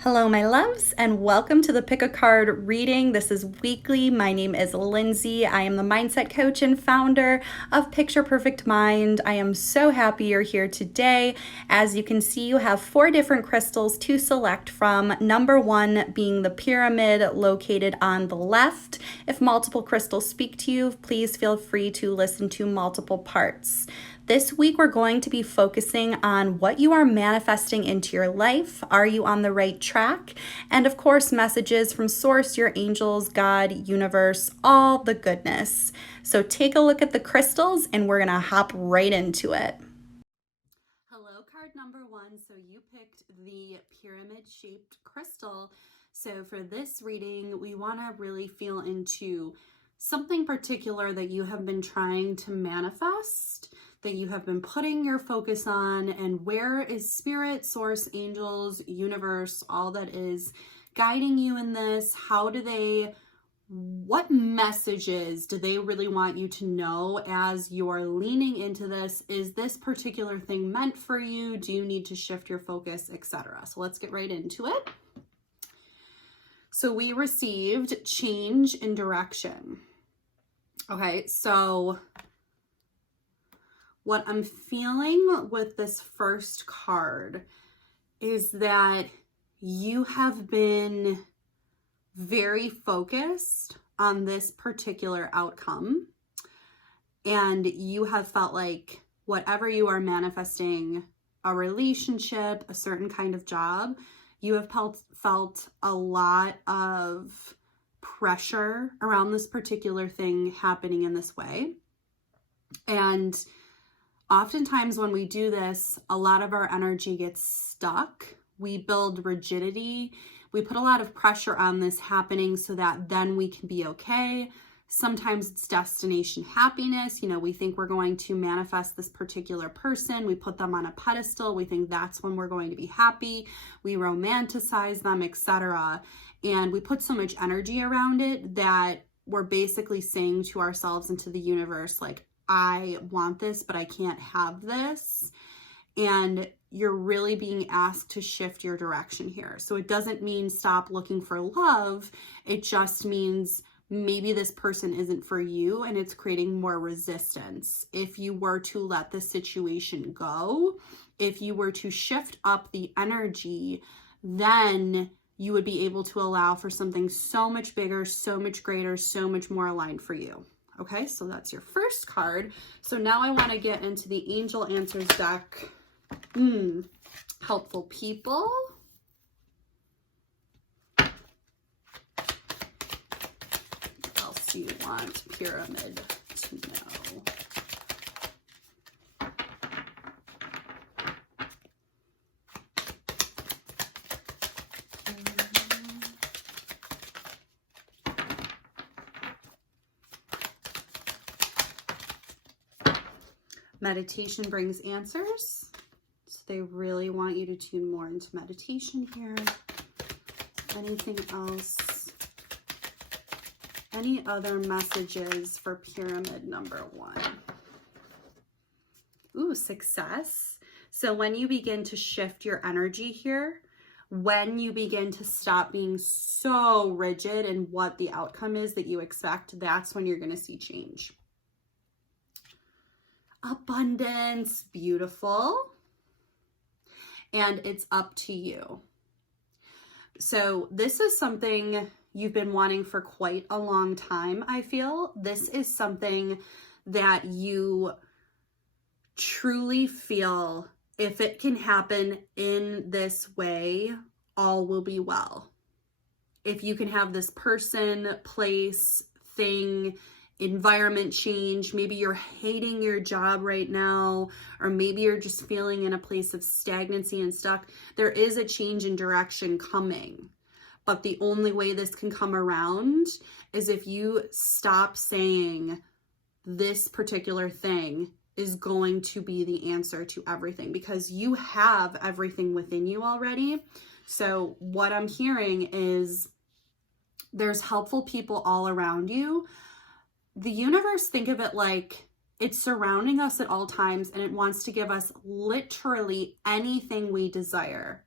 Hello, my loves, and welcome to the Pick a Card reading. This is weekly. My name is Lindsay. I am the mindset coach and founder of Picture Perfect Mind. I am so happy you're here today. As you can see, you have 4 different crystals to select from. Number 1 being the pyramid located on the left. If multiple crystals speak to you, please feel free to listen to multiple parts. This week, we're going to be focusing on what you are manifesting into your life. Are you on the right track? And of course, messages from Source, your angels, God, universe, all the goodness. So take a look at the crystals and we're going to hop right into it. Hello, card number 1. So you picked the pyramid-shaped crystal. So for this reading, we want to really feel into something particular that you have been trying to manifest, that you have been putting your focus on, and where is spirit, source, angels, universe, all that is guiding you in this? What messages do they really want you to know as you're leaning into this? Is this particular thing meant for you? Do you need to shift your focus, etc.? So let's get right into it. So we received change in direction. Okay, so what I'm feeling with this first card is that you have been very focused on this particular outcome, and you have felt like whatever you are manifesting, a relationship, a certain kind of job, you have felt a lot of pressure around this particular thing happening in this way. And oftentimes when we do this, a lot of our energy gets stuck. We build rigidity. We put a lot of pressure on this happening so that then we can be okay. Sometimes it's destination happiness. We think we're going to manifest this particular person. We put them on a pedestal. We think that's when we're going to be happy. We romanticize them, etc. And we put so much energy around it that we're basically saying to ourselves and to the universe, like, I want this, but I can't have this. And you're really being asked to shift your direction here. So it doesn't mean stop looking for love. It just means maybe this person isn't for you and it's creating more resistance. If you were to let the situation go, if you were to shift up the energy, then you would be able to allow for something so much bigger, so much greater, so much more aligned for you. Okay, so that's your first card. So now I want to get into the Angel Answers deck. Helpful people. What else do you want Pyramid to know? Meditation brings answers. So they really want you to tune more into meditation here. Anything else? Any other messages for pyramid number 1? Ooh, success. So when you begin to shift your energy here, when you begin to stop being so rigid in what the outcome is that you expect, that's when you're going to see change. Abundance, beautiful. And it's up to you. So this is something you've been wanting for quite a long time, I feel. This is something that you truly feel, if it can happen in this way, all will be well. If you can have this person, place, thing, environment change, maybe you're hating your job right now, or maybe you're just feeling in a place of stagnancy and stuck, there is a change in direction coming. But the only way this can come around is if you stop saying this particular thing is going to be the answer to everything, because you have everything within you already. So what I'm hearing is there's helpful people all around you. The universe, think of it like it's surrounding us at all times, and it wants to give us literally anything we desire.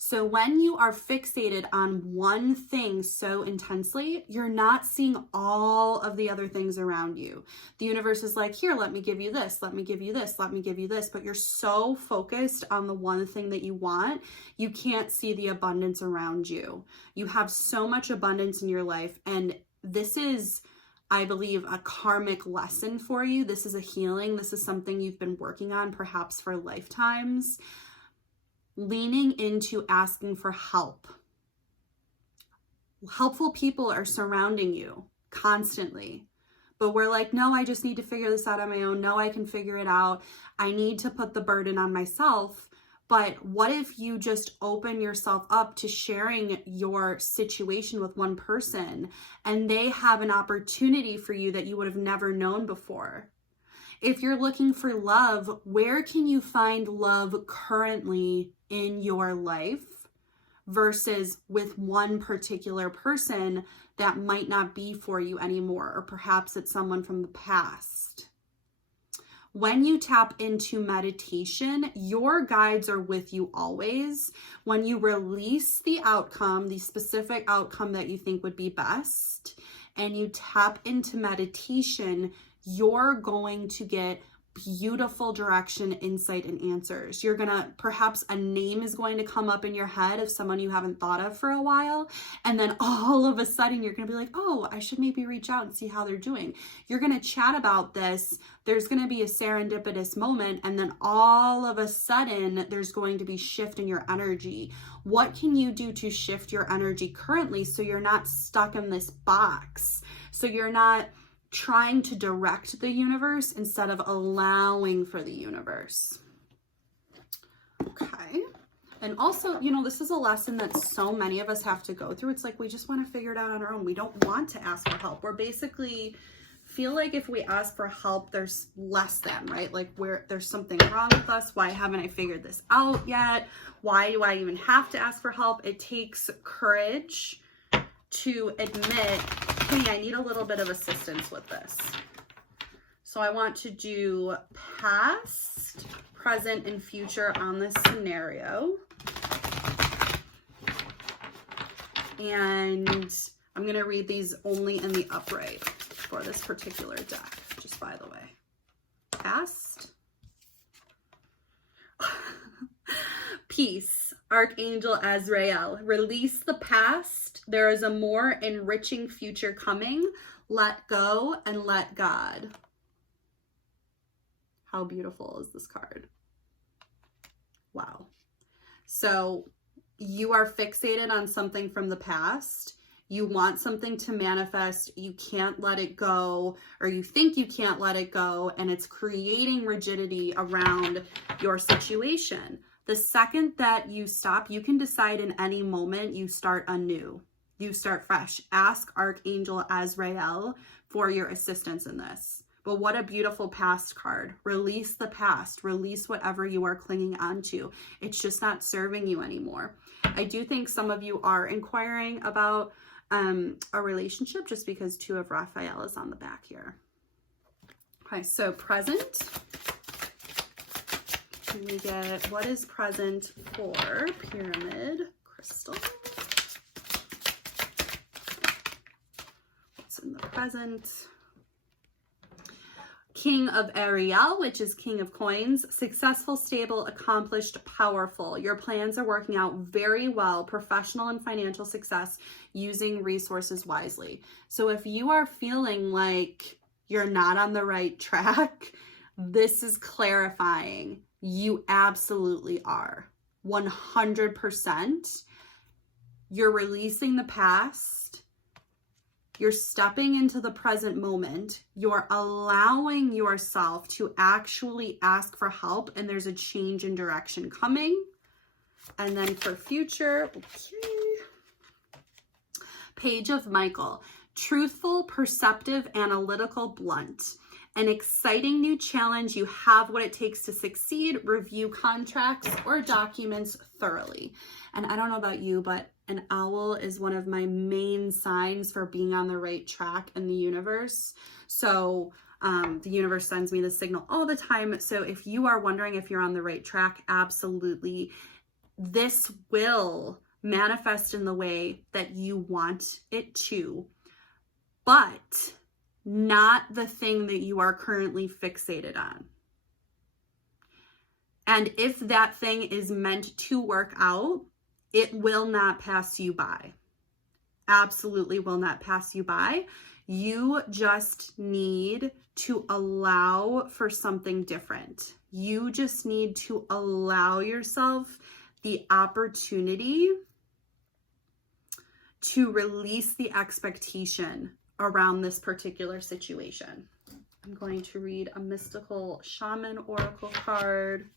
So when you are fixated on one thing so intensely, you're not seeing all of the other things around you. The universe is like, here, let me give you this, let me give you this, let me give you this. But you're so focused on the one thing that you want, you can't see the abundance around you. You have so much abundance in your life. And this is, I believe, a karmic lesson for you. This is a healing. This is something you've been working on perhaps for lifetimes. Leaning into asking for help. Helpful people are surrounding you constantly, but we're like, no, I just need to figure this out on my own. No, I can figure it out. I need to put the burden on myself. But what if you just open yourself up to sharing your situation with one person and they have an opportunity for you that you would have never known before? If you're looking for love, where can you find love currently in your life versus with one particular person that might not be for you anymore, or perhaps it's someone from the past? When you tap into meditation, your guides are with you always. When you release the outcome, the specific outcome that you think would be best, and you tap into meditation, you're going to get beautiful direction, insight, and answers. You're gonna, perhaps a name is going to come up in your head of someone you haven't thought of for a while. And then all of a sudden you're gonna be like, oh, I should maybe reach out and see how they're doing. You're gonna chat about this. There's gonna be a serendipitous moment. And then all of a sudden there's going to be shift in your energy. What can you do to shift your energy currently so you're not stuck in this box? So you're not trying to direct the universe instead of allowing for the universe. Okay. And also, you know, this is a lesson that so many of us have to go through. It's like, we just want to figure it out on our own. We don't want to ask for help. We're basically feel like if we ask for help, there's less than, right? Like there's something wrong with us. Why haven't I figured this out yet? Why do I even have to ask for help? It takes courage to admit, hey, I need a little bit of assistance with this. So I want to do past, present, and future on this scenario. And I'm going to read these only in the upright for this particular deck, just by the way. Past. Peace. Archangel Azrael. Release the past. There is a more enriching future coming. Let go and let God. How beautiful is this card? Wow. So you are fixated on something from the past. You want something to manifest. You can't let it go, or you think you can't let it go, and it's creating rigidity around your situation. The second that you stop, you can decide in any moment you start anew. You start fresh. Ask Archangel Azrael for your assistance in this. But what a beautiful past card. Release the past. Release whatever you are clinging onto. It's just not serving you anymore. I do think some of you are inquiring about a relationship just because Two of Raphael is on the back here. Okay, so present. Can we get, what is present for Pyramid Crystal? What's in the present? King of Ariel, which is King of Coins. Successful, stable, accomplished, powerful. Your plans are working out very well. Professional and financial success, using resources wisely. So if you are feeling like you're not on the right track, this is clarifying. You absolutely are. 100%. You're releasing the past. You're stepping into the present moment. You're allowing yourself to actually ask for help, and there's a change in direction coming. And then for future, okay. Page of Michael. Truthful, perceptive, analytical, blunt. An exciting new challenge. You have what it takes to succeed. Review contracts or documents thoroughly. And I don't know about you, but an owl is one of my main signs for being on the right track in the universe. So the universe sends me the signal all the time. So if you are wondering if you're on the right track, absolutely. this will manifest in the way that you want it to, but not the thing that you are currently fixated on. And if that thing is meant to work out, it will not pass you by. Absolutely will not pass you by. You just need to allow for something different. You just need to allow yourself the opportunity to release the expectation around this particular situation. I'm going to read a mystical shaman oracle card.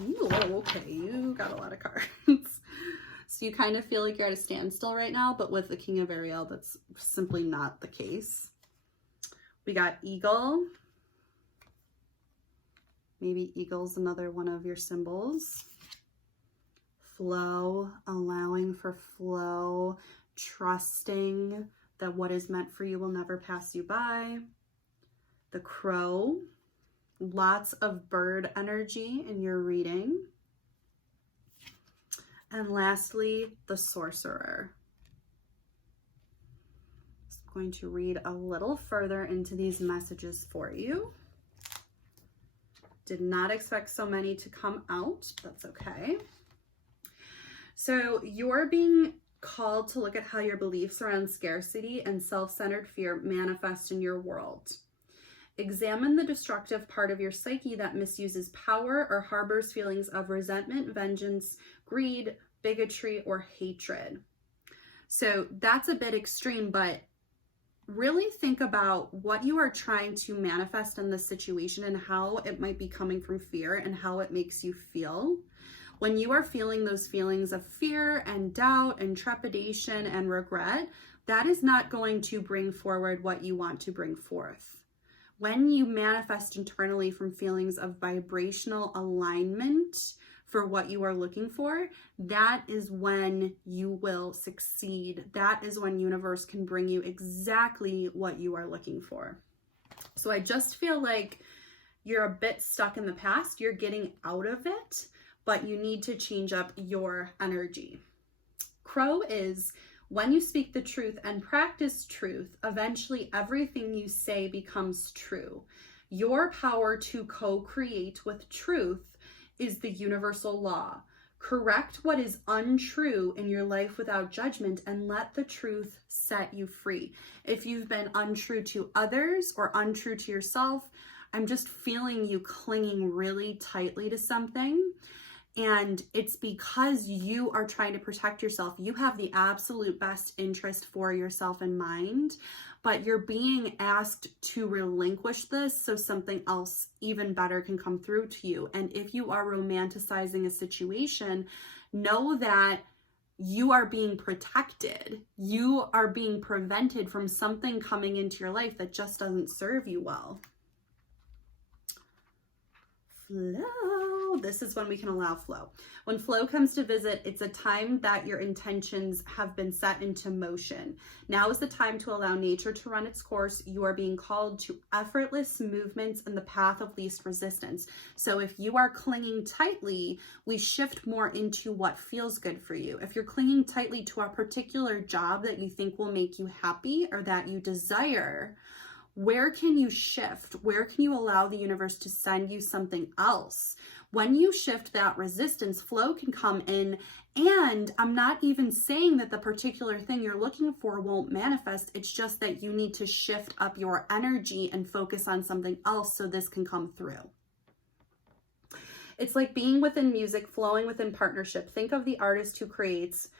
Ooh, okay, you got a lot of cards. So you kind of feel like you're at a standstill right now, but with the King of Ariel, that's simply not the case. We got Eagle. Maybe Eagle's another one of your symbols. Flow, allowing for flow, trusting that what is meant for you will never pass you by. The Crow, lots of bird energy in your reading. And lastly, the Sorcerer. I'm going to read a little further into these messages for you. Did not expect so many to come out. That's okay. So you're being called to look at how your beliefs around scarcity and self-centered fear manifest in your world. Examine the destructive part of your psyche that misuses power or harbors feelings of resentment, vengeance, greed, bigotry, or hatred. So that's a bit extreme, but really think about what you are trying to manifest in this situation and how it might be coming from fear and how it makes you feel. When you are feeling those feelings of fear and doubt and trepidation and regret, that is not going to bring forward what you want to bring forth. When you manifest internally from feelings of vibrational alignment for what you are looking for, that is when you will succeed. That is when universe can bring you exactly what you are looking for. So I just feel like you're a bit stuck in the past. You're getting out of it, but you need to change up your energy. Crow is when you speak the truth and practice truth, eventually everything you say becomes true. Your power to co-create with truth is the universal law. Correct what is untrue in your life without judgment and let the truth set you free. If you've been untrue to others or untrue to yourself, I'm just feeling you clinging really tightly to something. And it's because you are trying to protect yourself. You have the absolute best interest for yourself in mind, but you're being asked to relinquish this so something else even better can come through to you. And if you are romanticizing a situation, know that you are being protected. You are being prevented from something coming into your life that just doesn't serve you well. Flow. This is when we can allow flow. When flow comes to visit, it's a time that your intentions have been set into motion. Now is the time to allow nature to run its course. You are being called to effortless movements in the path of least resistance. So if you are clinging tightly, we shift more into what feels good for you. If you're clinging tightly to a particular job that you think will make you happy or that you desire, where can you shift? Where can you allow the universe to send you something else? When you shift that resistance, flow can come in. And I'm not even saying that the particular thing you're looking for won't manifest. It's just that you need to shift up your energy and focus on something else so this can come through. It's like being within music, flowing within partnership. Think of the artist who creates,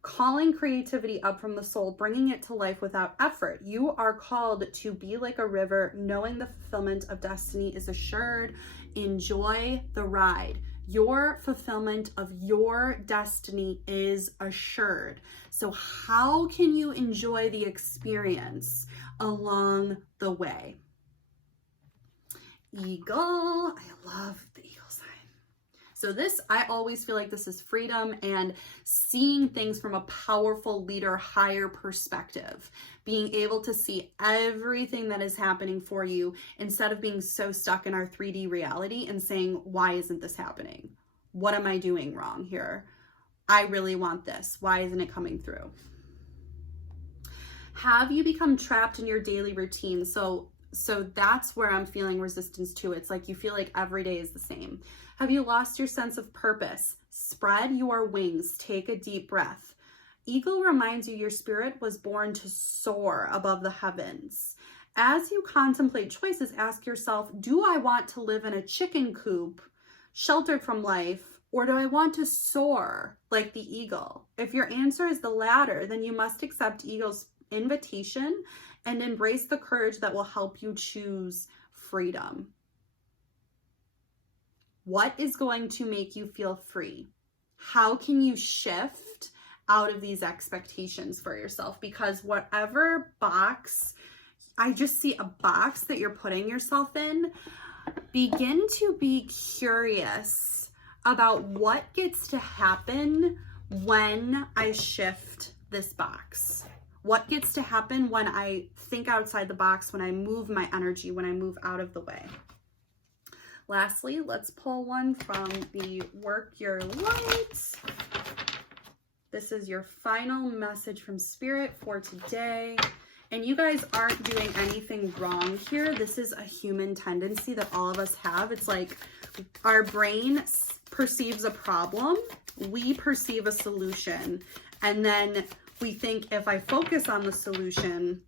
calling creativity up from the soul, bringing it to life without effort. You are called to be like a river, knowing the fulfillment of destiny is assured. Enjoy the ride. Your fulfillment of your destiny is assured. So how can you enjoy the experience along the way? Eagle. I love the eagle sign. So this, I always feel like this is freedom and seeing things from a powerful leader, higher perspective, being able to see everything that is happening for you instead of being so stuck in our 3D reality and saying, why isn't this happening? What am I doing wrong here? I really want this. Why isn't it coming through? Have you become trapped in your daily routine? So that's where I'm feeling resistance to. It's like you feel like every day is the same. Have you lost your sense of purpose? Spread your wings. Take a deep breath. Eagle reminds you your spirit was born to soar above the heavens. As you contemplate choices, ask yourself, do I want to live in a chicken coop, sheltered from life, or do I want to soar like the eagle? If your answer is the latter, then you must accept Eagle's invitation and embrace the courage that will help you choose freedom. What is going to make you feel free? How can you shift out of these expectations for yourself? Because whatever box, I just see a box that you're putting yourself in, begin to be curious about what gets to happen when I shift this box. What gets to happen when I think outside the box, when I move my energy, when I move out of the way. Lastly, let's pull one from the Work Your Light. This is your final message from Spirit for today. And you guys aren't doing anything wrong here. This is a human tendency that all of us have. It's like our brain perceives a problem, we perceive a solution, and then we think if I focus on the solution,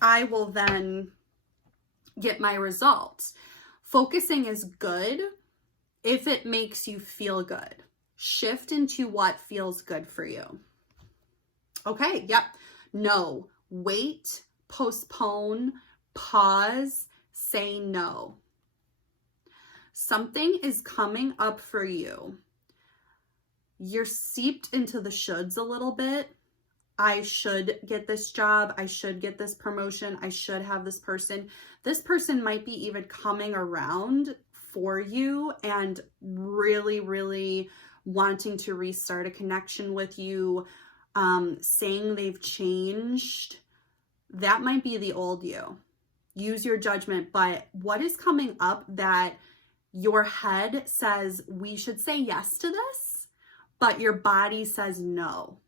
I will then get my results. Focusing is good if it makes you feel good. Shift into what feels good for you. Okay, yep. No, wait, postpone, pause, say no. Something is coming up for you. You're seeped into the shoulds a little bit. I should get this job. I should get this promotion. I should have this person. This person might be even coming around for you and really, really wanting to restart a connection with you, saying they've changed. That might be the old you. Use your judgment. But what is coming up that your head says we should say yes to this, but your body says no?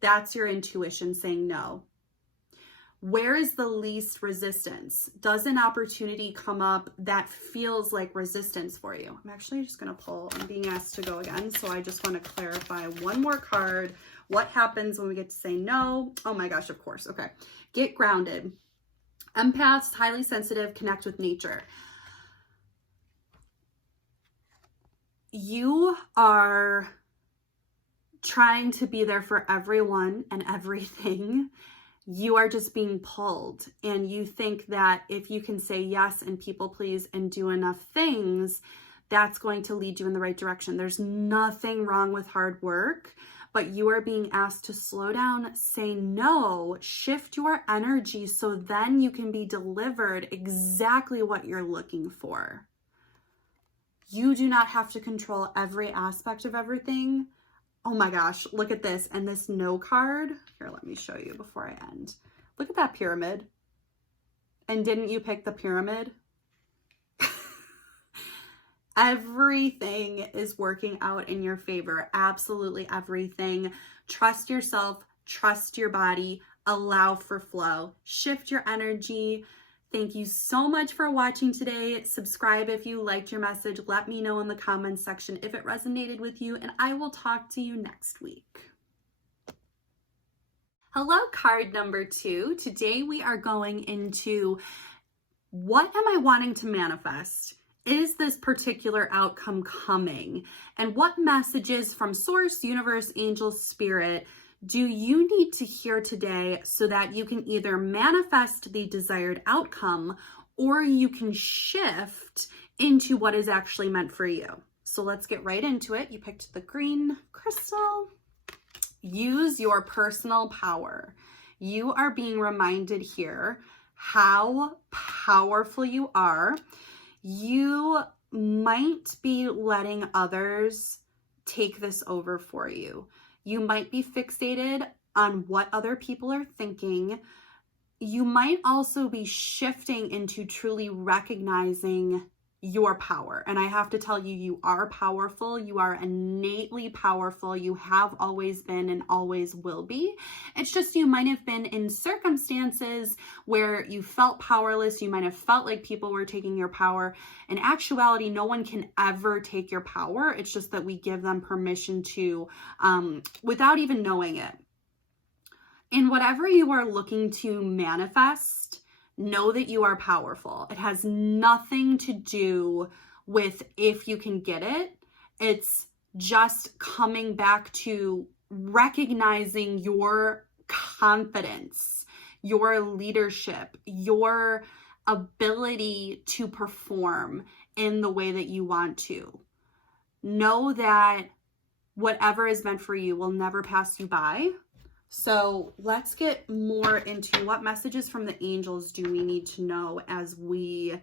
That's your intuition saying no. Where is the least resistance? Does an opportunity come up that feels like resistance for you? I'm actually just going to pull. I'm being asked to go again, so I just want to clarify one more card. What happens when we get to say no? Oh my gosh, of course. Okay. Get grounded. Empaths, highly sensitive, connect with nature. You are trying to be there for everyone and everything. You are just being pulled, and you think that if you can say yes and people please and do enough things, that's going to lead you in the right direction. There's nothing wrong with hard work, but you are being asked to slow down, say no, shift your energy so then you can be delivered exactly what you're looking for. You do not have to control every aspect of everything. Oh my gosh, look at this. And this no card, here, let me show you before I end. Look at that pyramid. And didn't you pick the pyramid? Everything is working out in your favor. Absolutely everything. Trust yourself, trust your body, allow for flow, shift your energy. Thank you so much for watching today. Subscribe if you liked your message. Let me know in the comments section if it resonated with you, and I will talk to you next week. Hello, card number 2. Today we are going into what am I wanting to manifest? Is this particular outcome coming? And what messages from Source, Universe, Angels, Spirit do you need to hear today so that you can either manifest the desired outcome or you can shift into what is actually meant for you? So let's get right into it. You picked the green crystal. Use your personal power. You are being reminded here how powerful you are. You might be letting others take this over for you. You might be fixated on what other people are thinking. You might also be shifting into truly recognizing your power. And I have to tell you, you are powerful. You are innately powerful. You have always been and always will be. It's just you might have been in circumstances where you felt powerless. You might have felt like people were taking your power. In actuality, no one can ever take your power. It's just that we give them permission to, without even knowing it. In whatever you are looking to manifest, know that you are powerful. It has nothing to do with if you can get it. It's just coming back to recognizing your confidence, your leadership, your ability to perform in the way that you want to. Know that whatever is meant for you will never pass you by. So let's get more into what messages from the angels do we need to know as we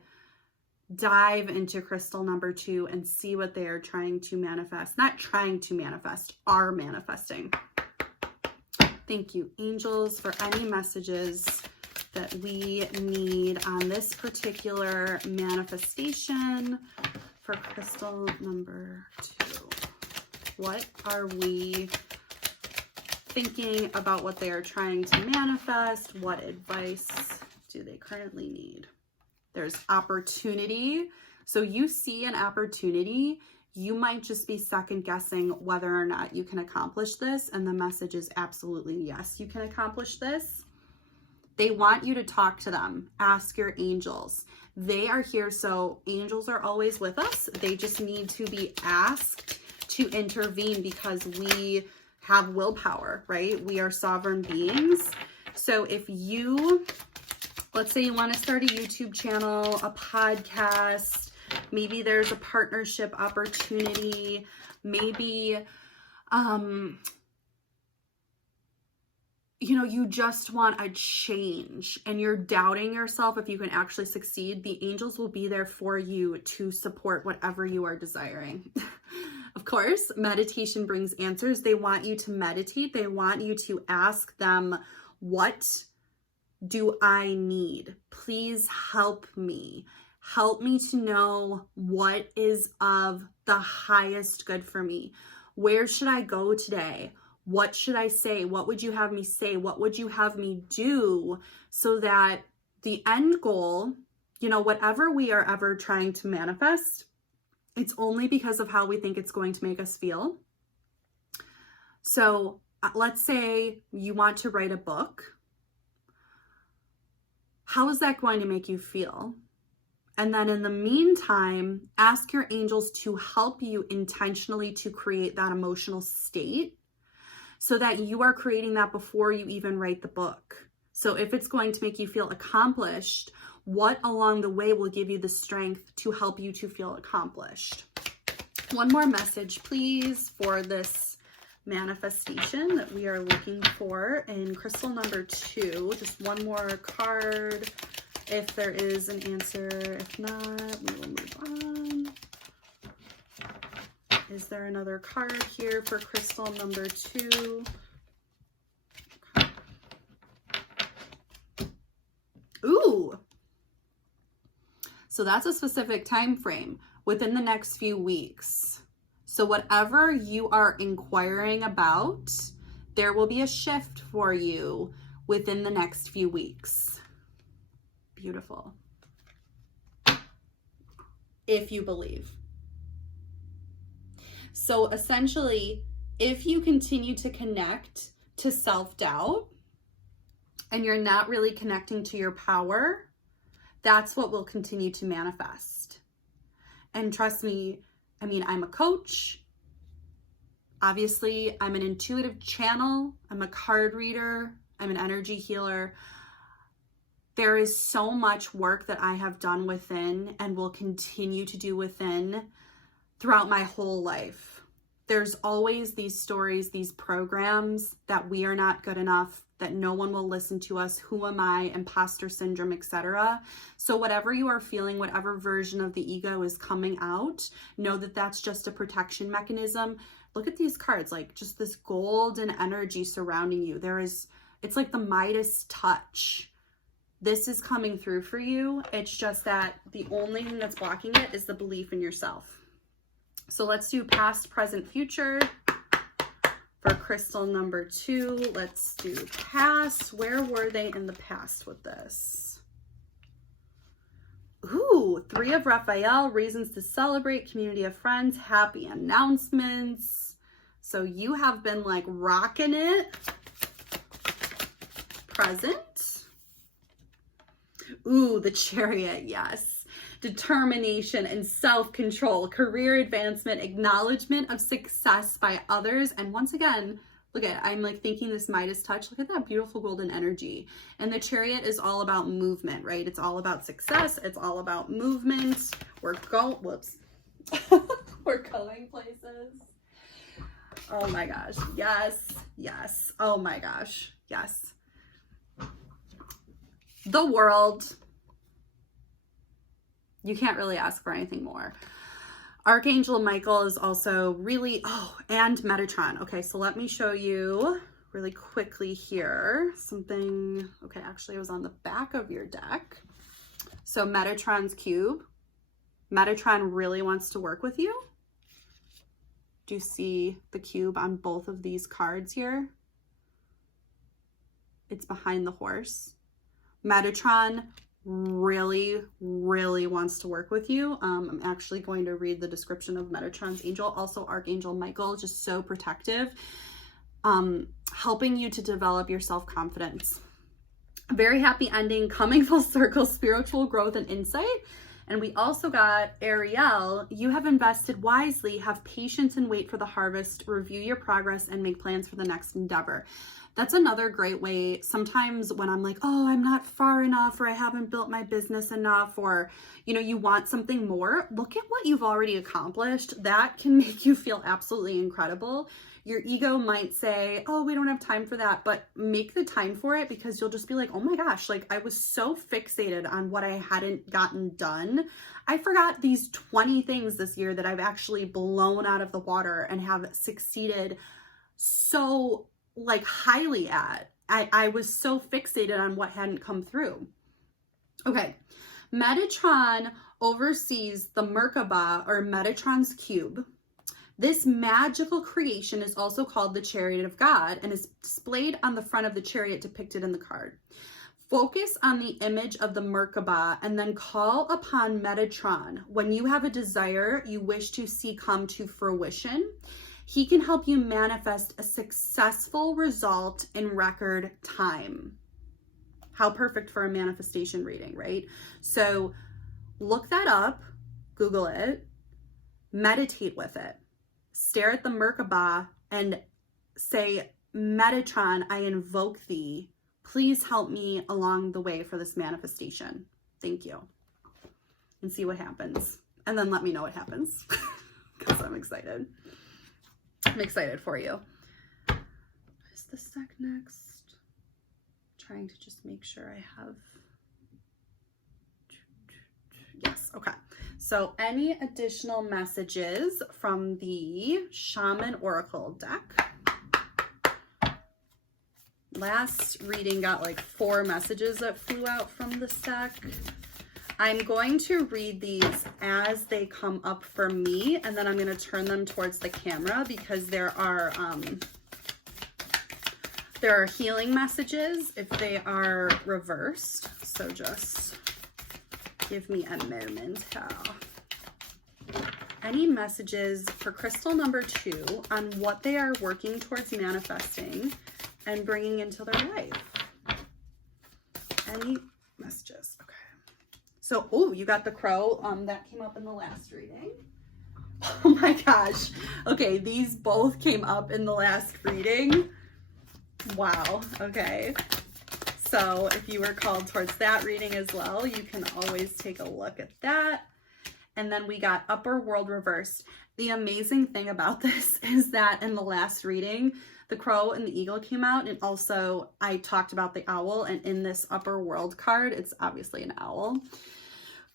dive into crystal number 2 and see what they are trying to manifest. Not trying to manifest, are manifesting. Thank you, angels, for any messages that we need on this particular manifestation for crystal number 2. What are we thinking about what they are trying to manifest? What advice do they currently need? There's opportunity. So you see an opportunity, you might just be second guessing whether or not you can accomplish this. And the message is absolutely yes, you can accomplish this. They want you to talk to them. Ask your angels. They are here. So angels are always with us. They just need to be asked to intervene because we have willpower, right? We are sovereign beings. So if you, let's say you want to start a YouTube channel, a podcast, maybe there's a partnership opportunity, maybe, you just want a change and you're doubting yourself if you can actually succeed, the angels will be there for you to support whatever you are desiring. Of course, meditation brings answers. They want you to meditate. They want you to ask them, what do I need? Please help me. Help me to know what is of the highest good for me. Where should I go today? What should I say? What would you have me say? What would you have me do so that the end goal, whatever we are ever trying to manifest, it's only because of how we think it's going to make us feel. So let's say you want to write a book. How is that going to make you feel? And then in the meantime, ask your angels to help you intentionally to create that emotional state so that you are creating that before you even write the book. So if it's going to make you feel accomplished, what along the way will give you the strength to help you to feel accomplished? One more message, please, for this manifestation that we are looking for in crystal number 2. Just one more card if there is an answer. If not, we will move on. Is there another card here for crystal number 2? Okay. Ooh. So that's a specific time frame within the next few weeks. So whatever you are inquiring about, there will be a shift for you within the next few weeks. Beautiful. If you believe. So essentially, if you continue to connect to self-doubt and you're not really connecting to your power, that's what will continue to manifest. And trust me, I'm a coach. Obviously, I'm an intuitive channel. I'm a card reader. I'm an energy healer. There is so much work that I have done within and will continue to do within throughout my whole life. There's always these stories, these programs that we are not good enough, that no one will listen to us, who am I, imposter syndrome, etc. So whatever you are feeling, whatever version of the ego is coming out, know that that's just a protection mechanism. Look at these cards, like just this golden energy surrounding you. It's like the Midas touch. This is coming through for you. It's just that the only thing that's blocking it is the belief in yourself. So let's do past, present, future. For crystal number 2, let's do past. Where were they in the past with this? Ooh, 3 of Raphael, reasons to celebrate, community of friends, happy announcements. So you have been like rocking it. Present. Ooh, the Chariot, yes. Determination and self-control, career advancement, acknowledgement of success by others. And once again, look at, I'm like thinking this Midas touch. Look at that beautiful golden energy. And the Chariot is all about movement, right? It's all about success. It's all about movement. We're going places. Oh my gosh. Yes. Yes. Oh my gosh. Yes. The world. You can't really ask for anything more. Archangel Michael is also really, and Metatron. Okay, so let me show you really quickly here something. Okay, actually it was on the back of your deck. So Metatron's cube. Metatron really wants to work with you. Do you see the cube on both of these cards here? It's behind the horse. Metatron really wants to work with you. I'm actually going to read the description of Metatron's angel. Also Archangel Michael, just so protective, helping you to develop your self-confidence. Very happy ending, coming full circle, spiritual growth and insight. And we also got Ariel, you have invested wisely, have patience and wait for the harvest, review your progress and make plans for the next endeavor. That's another great way. Sometimes when I'm like, oh, I'm not far enough, or I haven't built my business enough, or, you know, you want something more, look at what you've already accomplished. That can make you feel absolutely incredible. Your ego might say, oh, we don't have time for that, but make the time for it, because you'll just be like, oh my gosh, like I was so fixated on what I hadn't gotten done. I forgot these 20 things this year that I've actually blown out of the water and have succeeded so like highly at. I was so fixated on what hadn't come through. Okay, Metatron oversees the Merkaba, or Metatron's cube. This magical creation is also called the Chariot of God and is displayed on the front of the chariot depicted in the card. Focus on the image of the Merkaba and then call upon Metatron when you have a desire you wish to see come to fruition. He can help you manifest a successful result in record time. How perfect for a manifestation reading, right? So look that up, Google it, meditate with it, stare at the Merkaba and say, Metatron, I invoke thee. Please help me along the way for this manifestation. Thank you. And see what happens. And then let me know what happens, because I'm excited. I'm excited for you. What is this deck next? Trying to just make sure I have. Yes, okay. So any additional messages from the Shaman Oracle deck? Last reading got like 4 messages that flew out from this deck. I'm going to read these as they come up for me, and then I'm going to turn them towards the camera because there are healing messages if they are reversed. So just give me a moment. Any messages for crystal number 2 on what they are working towards manifesting and bringing into their life? Any messages? Okay. So, oh, you got the crow. That came up in the last reading. Oh my gosh. Okay, these both came up in the last reading. Wow. Okay. So if you were called towards that reading as well, you can always take a look at that. and then we got upper world reversed. The amazing thing about this is that in the last reading, the crow and the eagle came out, and also I talked about the owl, and in this upper world card, it's obviously an owl,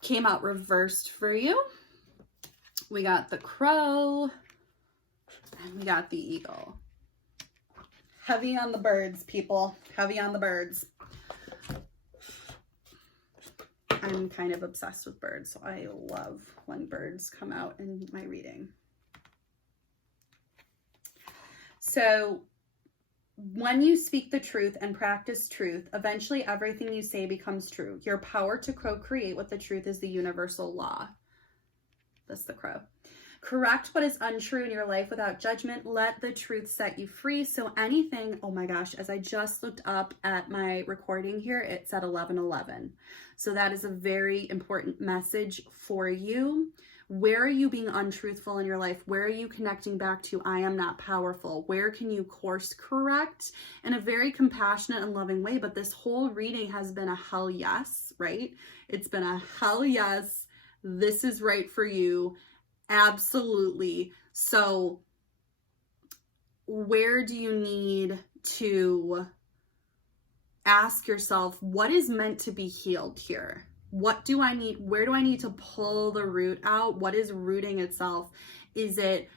came out reversed for you. We got the crow, and we got the eagle. Heavy on the birds, people. Heavy on the birds. I'm kind of obsessed with birds, so I love when birds come out in my reading. So when you speak the truth and practice truth, eventually everything you say becomes true. Your power to co-create with the truth is the universal law. That's the crow. Correct what is untrue in your life without judgment. Let the truth set you free. So anything, oh my gosh, as I just looked up at my recording here, it said 11:11. So that is a very important message for you. Where are you being untruthful in your life? Where are you connecting back to I am not powerful? Where can you course correct in a very compassionate and loving way? But this whole reading has been a hell yes, right? It's been a hell yes. This is right for you. Absolutely. So where do you need to ask yourself, what is meant to be healed here? What do I need? Where do I need to pull the root out? What is rooting itself? Is it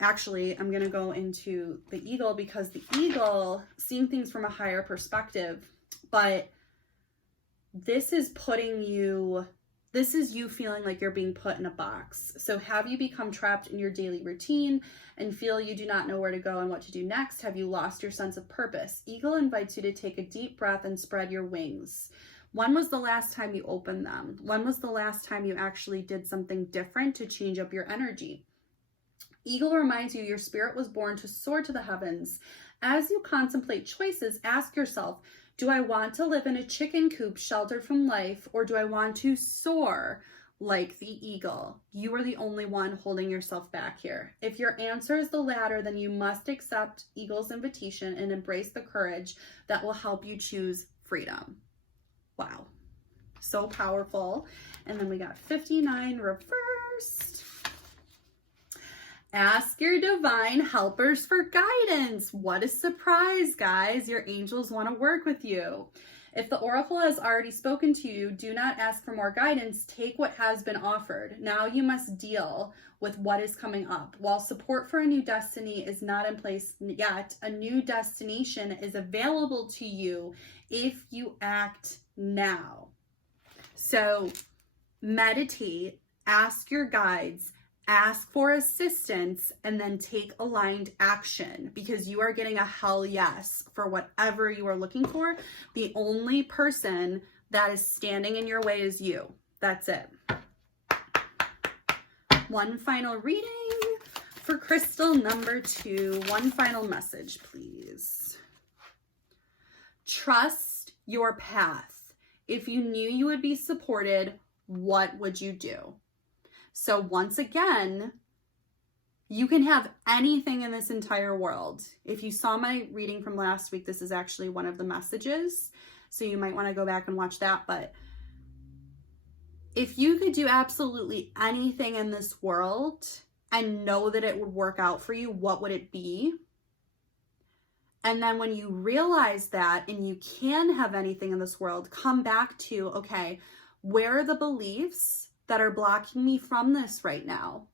actually, I'm going to go into the eagle, because the eagle, seeing things from a higher perspective, but this is putting you, this is you feeling like you're being put in a box. So have you become trapped in your daily routine and feel you do not know where to go and what to do next? Have you lost your sense of purpose? Eagle invites you to take a deep breath and spread your wings. When was the last time you opened them? When was the last time you actually did something different to change up your energy? Eagle reminds you your spirit was born to soar to the heavens. As you contemplate choices, ask yourself, do I want to live in a chicken coop sheltered from life, or do I want to soar like the eagle? You are the only one holding yourself back here. If your answer is the latter, then you must accept Eagle's invitation and embrace the courage that will help you choose freedom. Wow, so powerful. And then we got 59 reversed. Ask your divine helpers for guidance. What a surprise, guys. Your angels want to work with you. If the oracle has already spoken to you, do not ask for more guidance. Take what has been offered. Now you must deal with what is coming up. While support for a new destiny is not in place yet, a new destination is available to you if you act now. So meditate, ask your guides, ask for assistance, and then take aligned action, because you are getting a hell yes for whatever you are looking for. The only person that is standing in your way is you. That's it. One final reading for crystal number 2. One final message, please. Trust your path. If you knew you would be supported, what would you do? So once again, you can have anything in this entire world. If you saw my reading from last week, this is actually one of the messages. So you might want to go back and watch that. But if you could do absolutely anything in this world and know that it would work out for you, what would it be? And then when you realize that and you can have anything in this world, come back to, okay, where are the beliefs that are blocking me from this right now?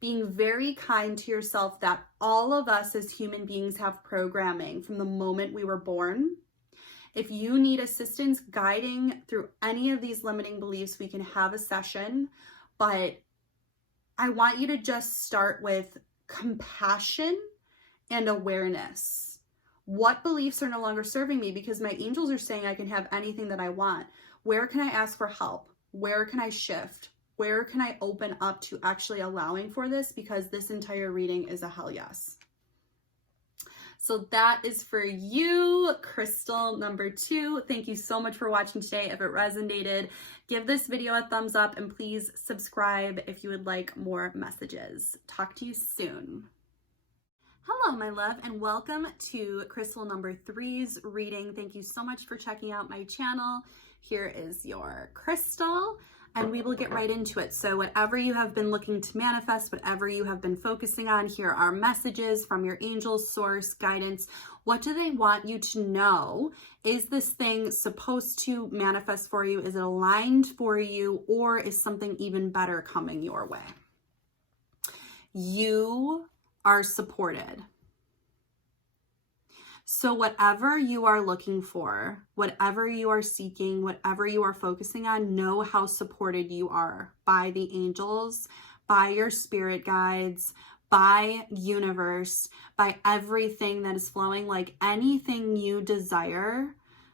Being very kind to yourself that all of us as human beings have programming from the moment we were born. If you need assistance guiding through any of these limiting beliefs, we can have a session. But I want you to just start with compassion and awareness. What beliefs are no longer serving me? Because my angels are saying I can have anything that I want. Where can I ask for help? Where can I shift? Where can I open up to actually allowing for this? Because this entire reading is a hell yes. So that is for you, crystal number 2. Thank you so much for watching today. If it resonated, give this video a thumbs up and please subscribe if you would like more messages. Talk to you soon. Hello, my love, and welcome to crystal number 3's reading. Thank you so much for checking out my channel. Here is your crystal. and we will get right into it. So whatever you have been looking to manifest, whatever you have been focusing on, here are messages from your angels, source, guidance. What do they want you to know? Is this thing supposed to manifest for you? Is it aligned for you? Or is something even better coming your way? You are supported. So whatever you are looking for, whatever you are seeking, whatever you are focusing on, know how supported you are by the angels, by your spirit guides, by universe, by everything that is flowing, like anything you desire.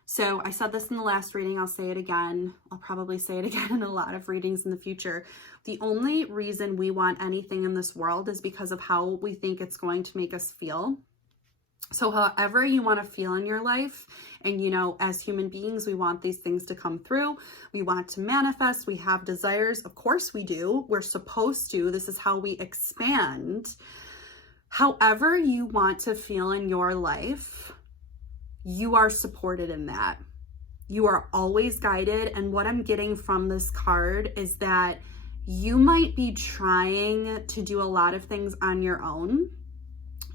So I said this in the last reading, I'll say it again. I'll probably say it again in a lot of readings in the future. The only reason we want anything in this world is because of how we think it's going to make us feel. So however you want to feel in your life, and you know, as human beings, we want these things to come through. We want to manifest. We have desires. Of course we do. We're supposed to. This is how we expand. However you want to feel in your life, you are supported in that. You are always guided. And what I'm getting from this card is that you might be trying to do a lot of things on your own.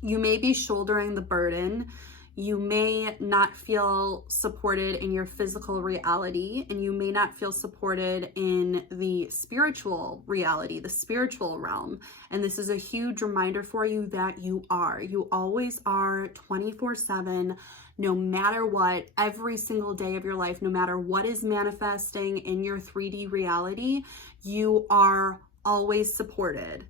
You may be shouldering the burden. You may not feel supported in your physical reality, and you may not feel supported in the spiritual reality, the spiritual realm. And this is a huge reminder for you that you are. You always are 24/7, no matter what, every single day of your life, no matter what is manifesting in your 3D reality, you are always supported.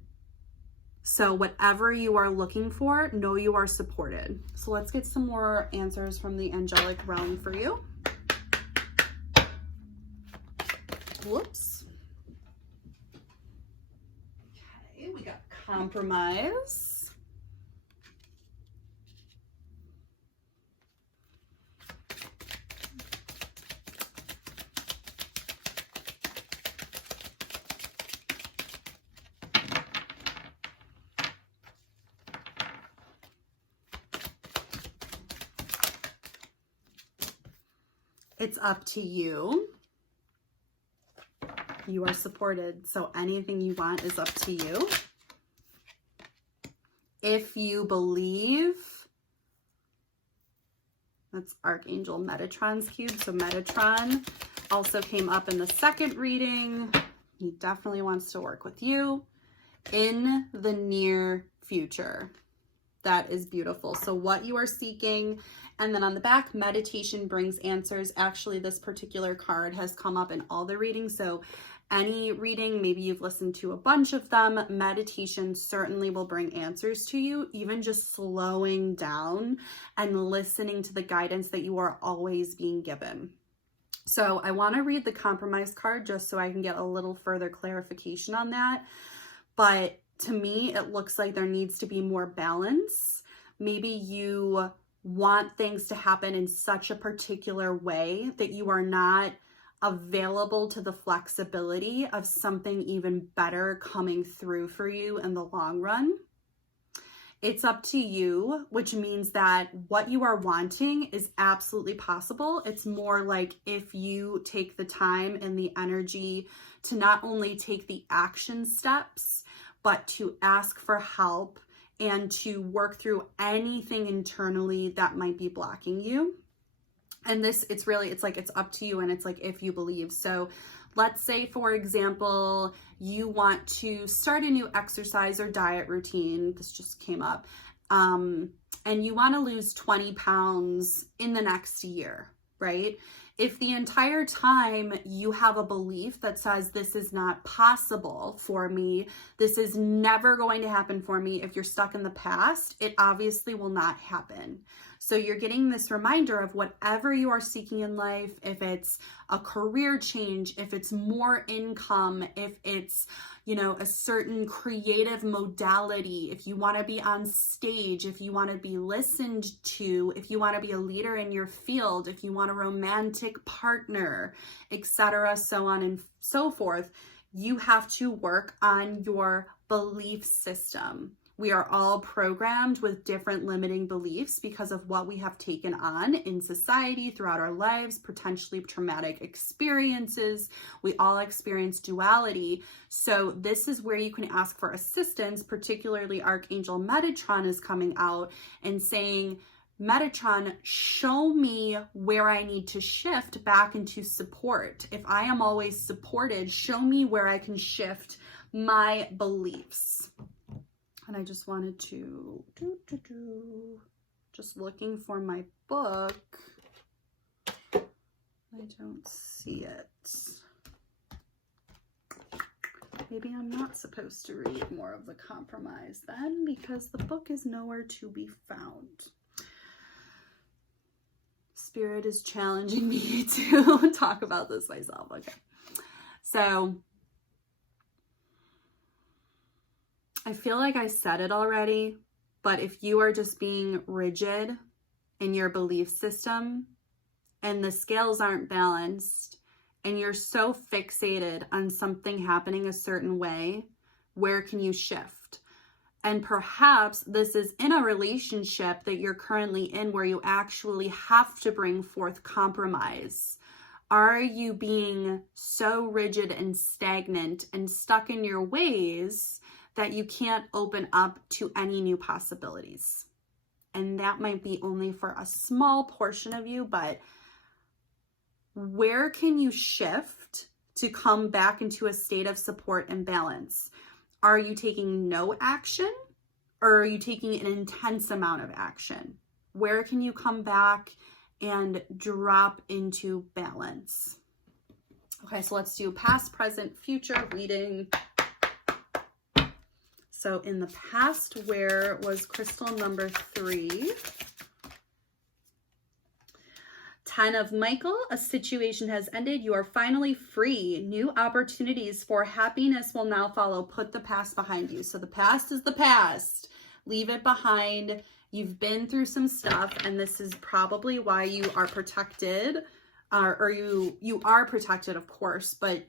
So whatever you are looking for, know you are supported. So let's get some more answers from the angelic realm for you. Whoops. Okay, we got compromise. It's up to you. You are supported. So anything you want is up to you. If you believe, that's Archangel Metatron's cube. So Metatron also came up in the second reading. He definitely wants to work with you in the near future. That is beautiful. So what you are seeking, and then on the back, meditation brings answers. Actually, this particular card has come up in all the readings. So any reading, maybe you've listened to a bunch of them, meditation certainly will bring answers to you, even just slowing down and listening to the guidance that you are always being given. So I want to read the compromise card just so I can get a little further clarification on that. But to me, it looks like there needs to be more balance. Maybe you want things to happen in such a particular way that you are not available to the flexibility of something even better coming through for you in the long run. It's up to you, which means that what you are wanting is absolutely possible. It's more like if you take the time and the energy to not only take the action steps, but to ask for help and to work through anything internally that might be blocking you. And this, it's like it's up to you, and it's like if you believe. So let's say, for example, you want to start a new exercise or diet routine. This just came up. And you want to lose 20 pounds in the next year, right? If the entire time you have a belief that says this is not possible for me, this is never going to happen for me, if you're stuck in the past, it obviously will not happen. So you're getting this reminder of whatever you are seeking in life, if it's a career change, if it's more income, if it's, you know, a certain creative modality, if you want to be on stage, if you want to be listened to, if you want to be a leader in your field, if you want a romantic partner, etc., so on and so forth, you have to work on your belief system. We are all programmed with different limiting beliefs because of what we have taken on in society throughout our lives, potentially traumatic experiences. We all experience duality. So this is where you can ask for assistance, particularly Archangel Metatron is coming out and saying, Metatron, show me where I need to shift back into support. If I am always supported, show me where I can shift my beliefs. And I just wanted to just looking for my book. I don't see it. Maybe I'm not supposed to read more of The Compromise then, because the book is nowhere to be found. Spirit is challenging me to talk about this myself. Okay. So I feel like I said it already, but if you are just being rigid in your belief system and the scales aren't balanced and you're so fixated on something happening a certain way, where can you shift? And perhaps this is in a relationship that you're currently in where you actually have to bring forth compromise. Are you being so rigid and stagnant and stuck in your ways that you can't open up to any new possibilities? And that might be only for a small portion of you, but where can you shift to come back into a state of support and balance? Are you taking no action, or are you taking an intense amount of action? Where can you come back and drop into balance? Okay, so let's do past, present, future reading. So in the past, where was crystal number 3? 10 of Michael, a situation has ended. You are finally free. New opportunities for happiness will now follow. Put the past behind you. So the past is the past. Leave it behind. You've been through some stuff, and this is probably why you are protected, or you are protected, of course, but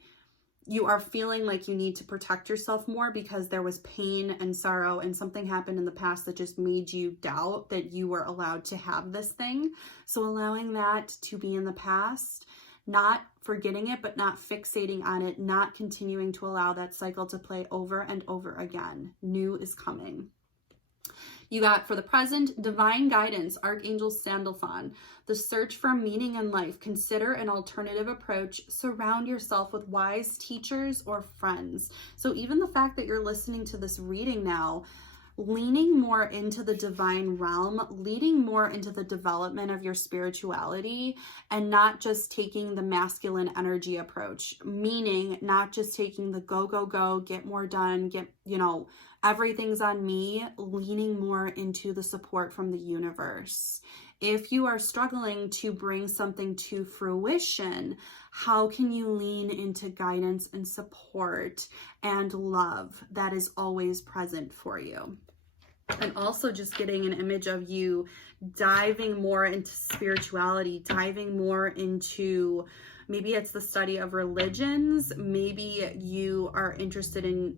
you are feeling like you need to protect yourself more because there was pain and sorrow and something happened in the past that just made you doubt that you were allowed to have this thing. So allowing that to be in the past, not forgetting it, but not fixating on it, not continuing to allow that cycle to play over and over again. New is coming. You got, for the present, divine guidance, Archangel Sandalphon. The search for meaning in life. Consider an alternative approach. Surround yourself with wise teachers or friends. So even the fact that you're listening to this reading now, leaning more into the divine realm, leading more into the development of your spirituality, and not just taking the masculine energy approach, meaning not just taking the go, go, go, get more done, get, everything's on me, leaning more into the support from the universe. If you are struggling to bring something to fruition, how can you lean into guidance and support and love that is always present for you? And also just getting an image of you diving more into spirituality, diving more into, maybe it's the study of religions, maybe you are interested in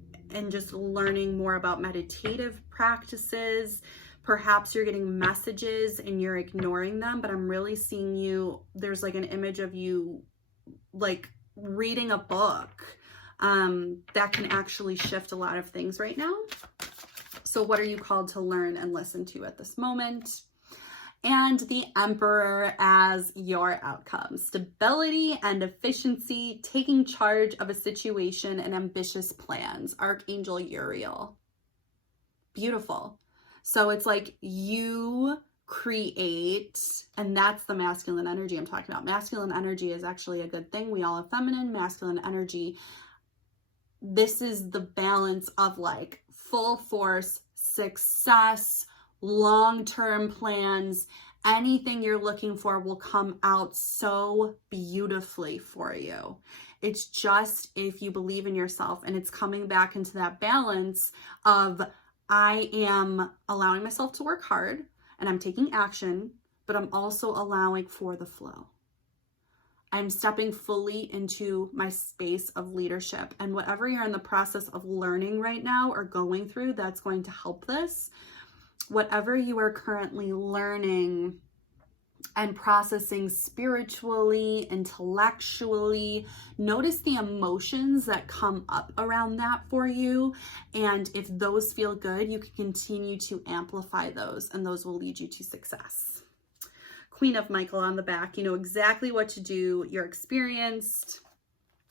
just learning more about meditative practices. Perhaps you're getting messages and you're ignoring them, but I'm really seeing you, there's like an image of you like reading a book that can actually shift a lot of things right now. So what are you called to learn and listen to at this moment? And the Emperor as your outcome. Stability and efficiency, taking charge of a situation and ambitious plans. Archangel Uriel. Beautiful. So it's like you create, and that's the masculine energy I'm talking about. Masculine energy is actually a good thing. We all have feminine, masculine energy. This is the balance of like full force, success, long-term plans. Anything you're looking for will come out so beautifully for you. It's just if you believe in yourself, and it's coming back into that balance of I am allowing myself to work hard and I'm taking action, but I'm also allowing for the flow. I'm stepping fully into my space of leadership. And whatever you're in the process of learning right now or going through, that's going to help this. Whatever you are currently learning and processing spiritually, intellectually, notice the emotions that come up around that for you. And if those feel good, you can continue to amplify those, and those will lead you to success. Queen of Michael on the back, you know exactly what to do, you're experienced,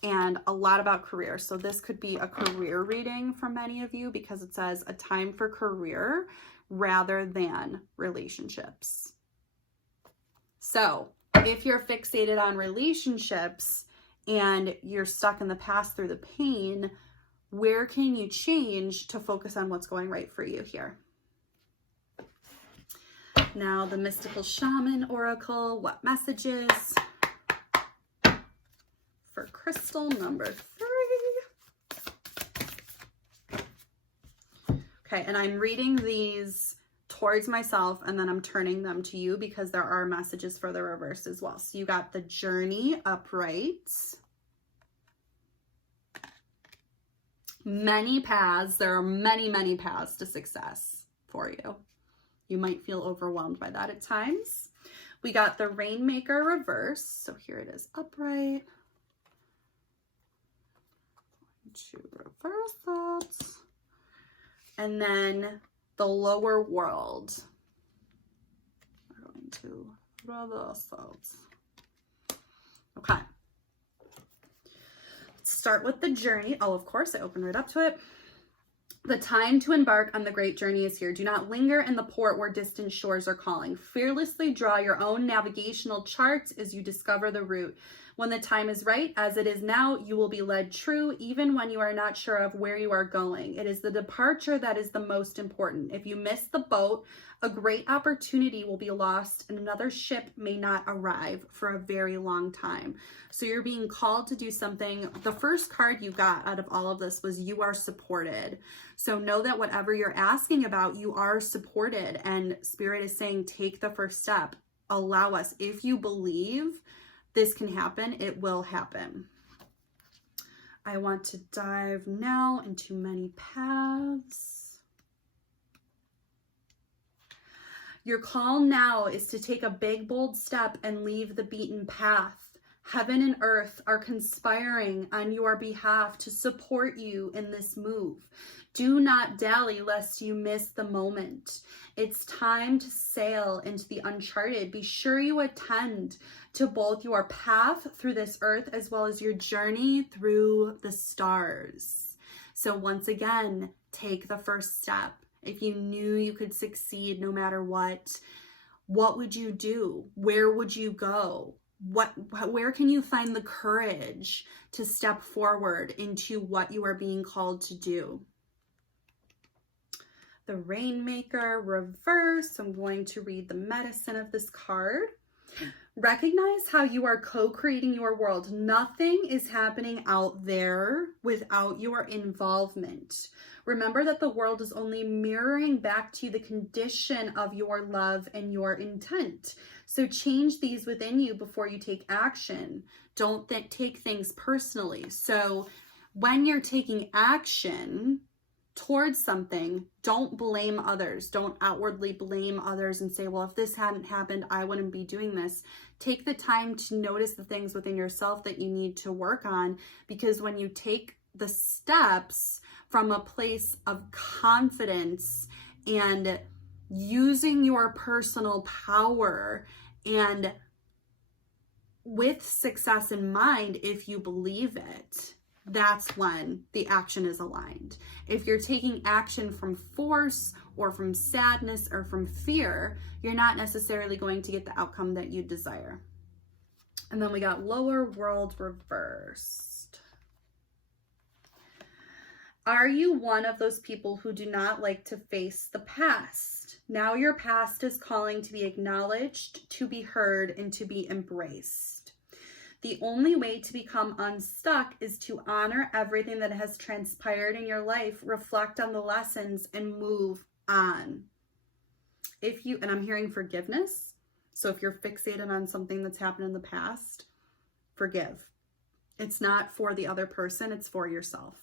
and a lot about career. So this could be a career reading for many of you because it says a time for career rather than relationships. So if you're fixated on relationships and you're stuck in the past through the pain, where can you change to focus on what's going right for you here? Now the Mystical Shaman Oracle, what messages for crystal number 3? Okay, and I'm reading these towards myself and then I'm turning them to you because there are messages for the reverse as well. So you got the Journey upright. Many paths. There are many, many paths to success for you. You might feel overwhelmed by that at times. We got the Rainmaker reverse. So here it is upright. To reverse it. And then the Lower World. We're going to reverse it. Okay. Let's start with the Journey. Oh, of course, I opened right up to it. The time to embark on the great journey is here. Do not linger in the port where distant shores are calling. Fearlessly draw your own navigational charts as you discover the route. When the time is right, as it is now, you will be led true, even when you are not sure of where you are going. It is the departure that is the most important. If you miss the boat, a great opportunity will be lost and another ship may not arrive for a very long time. So you're being called to do something. The first card you got out of all of this was you are supported. So know that whatever you're asking about, you are supported, and Spirit is saying, take the first step. Allow us. If you believe this can happen, it will happen. I want to dive now into many paths. Your call now is to take a big, bold step and leave the beaten path. Heaven and earth are conspiring on your behalf to support you in this move. Do not dally lest you miss the moment. It's time to sail into the uncharted. Be sure you attend to both your path through this earth as well as your journey through the stars. So once again, take the first step. If you knew you could succeed no matter what would you do? Where would you go? Where can you find the courage to step forward into what you are being called to do? The Rainmaker reverse. I'm going to read the medicine of this card. Recognize how you are co-creating your world. Nothing is happening out there without your involvement. Remember that the world is only mirroring back to you the condition of your love and your intent. So change these within you before you take action. Don't take things personally. So when you're taking action towards something, don't blame others. Don't outwardly blame others and say, well, if this hadn't happened, I wouldn't be doing this. Take the time to notice the things within yourself that you need to work on, because when you take the steps from a place of confidence and using your personal power and with success in mind, if you believe it, that's when the action is aligned. If you're taking action from force or from sadness or from fear, you're not necessarily going to get the outcome that you desire. And then we got Lower World reversed. Are you one of those people who do not like to face the past? Now your past is calling to be acknowledged, to be heard, and to be embraced. The only way to become unstuck is to honor everything that has transpired in your life, reflect on the lessons, and move on. And I'm hearing forgiveness. So if you're fixated on something that's happened in the past, forgive. It's not for the other person, it's for yourself.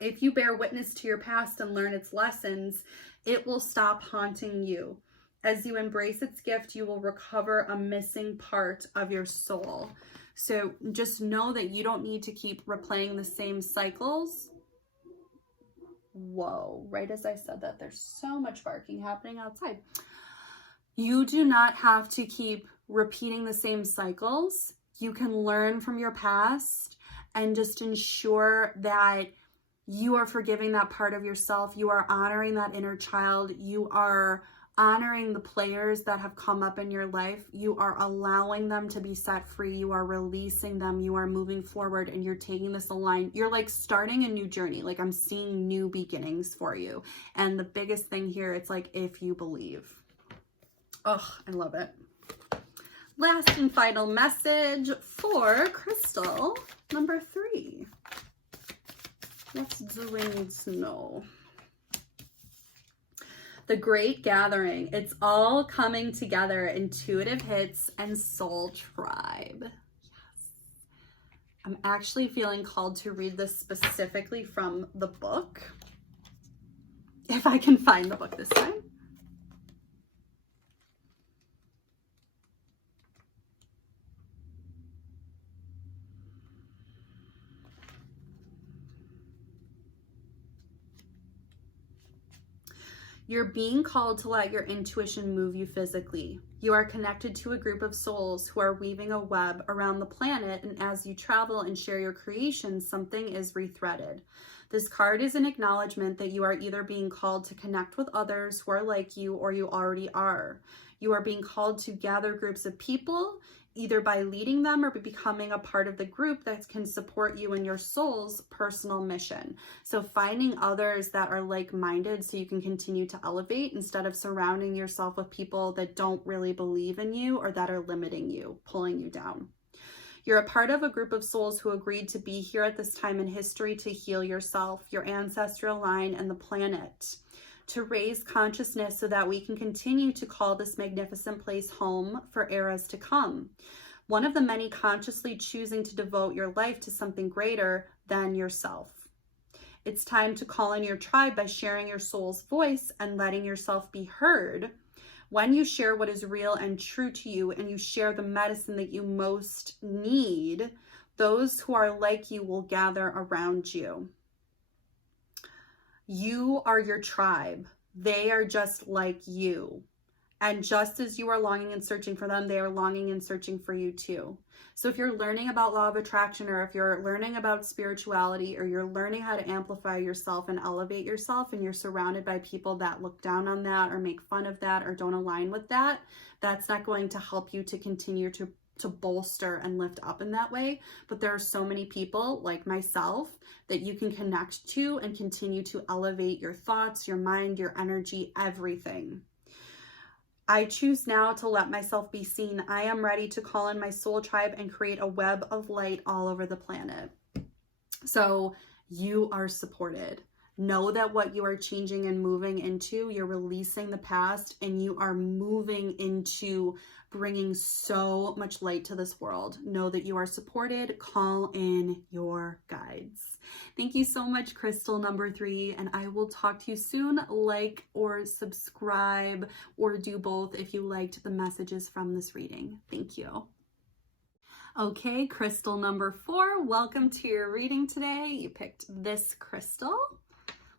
If you bear witness to your past and learn its lessons, it will stop haunting you. As you embrace its gift, you will recover a missing part of your soul. So just know that you don't need to keep replaying the same cycles. Whoa, right as I said that, there's so much barking happening outside. You do not have to keep repeating the same cycles. You can learn from your past and just ensure that you are forgiving that part of yourself. You are honoring that inner child. You are honoring the players that have come up in your life. You are allowing them to be set free. You are releasing them. You are moving forward, and you're taking this aligned. You're like starting a new journey. Like, I'm seeing new beginnings for you. And the biggest thing here, it's like, if you believe. Oh, I love it. Last and final message for crystal number 3. What do we need to know? The Great Gathering. It's all coming together. Intuitive hits and soul tribe. Yes. I'm actually feeling called to read this specifically from the book. If I can find the book this time. You're being called to let your intuition move you physically. You are connected to a group of souls who are weaving a web around the planet, and as you travel and share your creations, something is rethreaded. This card is an acknowledgement that you are either being called to connect with others who are like you, or you already are. You are being called to gather groups of people, either by leading them or by becoming a part of the group that can support you in your soul's personal mission. So finding others that are like-minded so you can continue to elevate instead of surrounding yourself with people that don't really believe in you or that are limiting you, pulling you down. You're a part of a group of souls who agreed to be here at this time in history to heal yourself, your ancestral line, and the planet, to raise consciousness so that we can continue to call this magnificent place home for eras to come. One of the many consciously choosing to devote your life to something greater than yourself. It's time to call in your tribe by sharing your soul's voice and letting yourself be heard. When you share what is real and true to you, and you share the medicine that you most need, those who are like you will gather around you. You are your tribe. They are just like you. And just as you are longing and searching for them, they are longing and searching for you too. So if you're learning about law of attraction, or if you're learning about spirituality, or you're learning how to amplify yourself and elevate yourself, and you're surrounded by people that look down on that or make fun of that or don't align with that, that's not going to help you to continue to bolster and lift up in that way. But there are so many people like myself that you can connect to and continue to elevate your thoughts, your mind, your energy, everything. I choose now to let myself be seen. I am ready to call in my soul tribe and create a web of light all over the planet. So you are supported. Know that what you are changing and moving into, you're releasing the past, and you are moving into bringing so much light to this world. Know that you are supported. Call in your guides. Thank you so much, crystal number 3, and I will talk to you soon. Like or subscribe, or do both if you liked the messages from this reading. Thank you. Okay, crystal number 4, welcome to your reading today. You picked this crystal.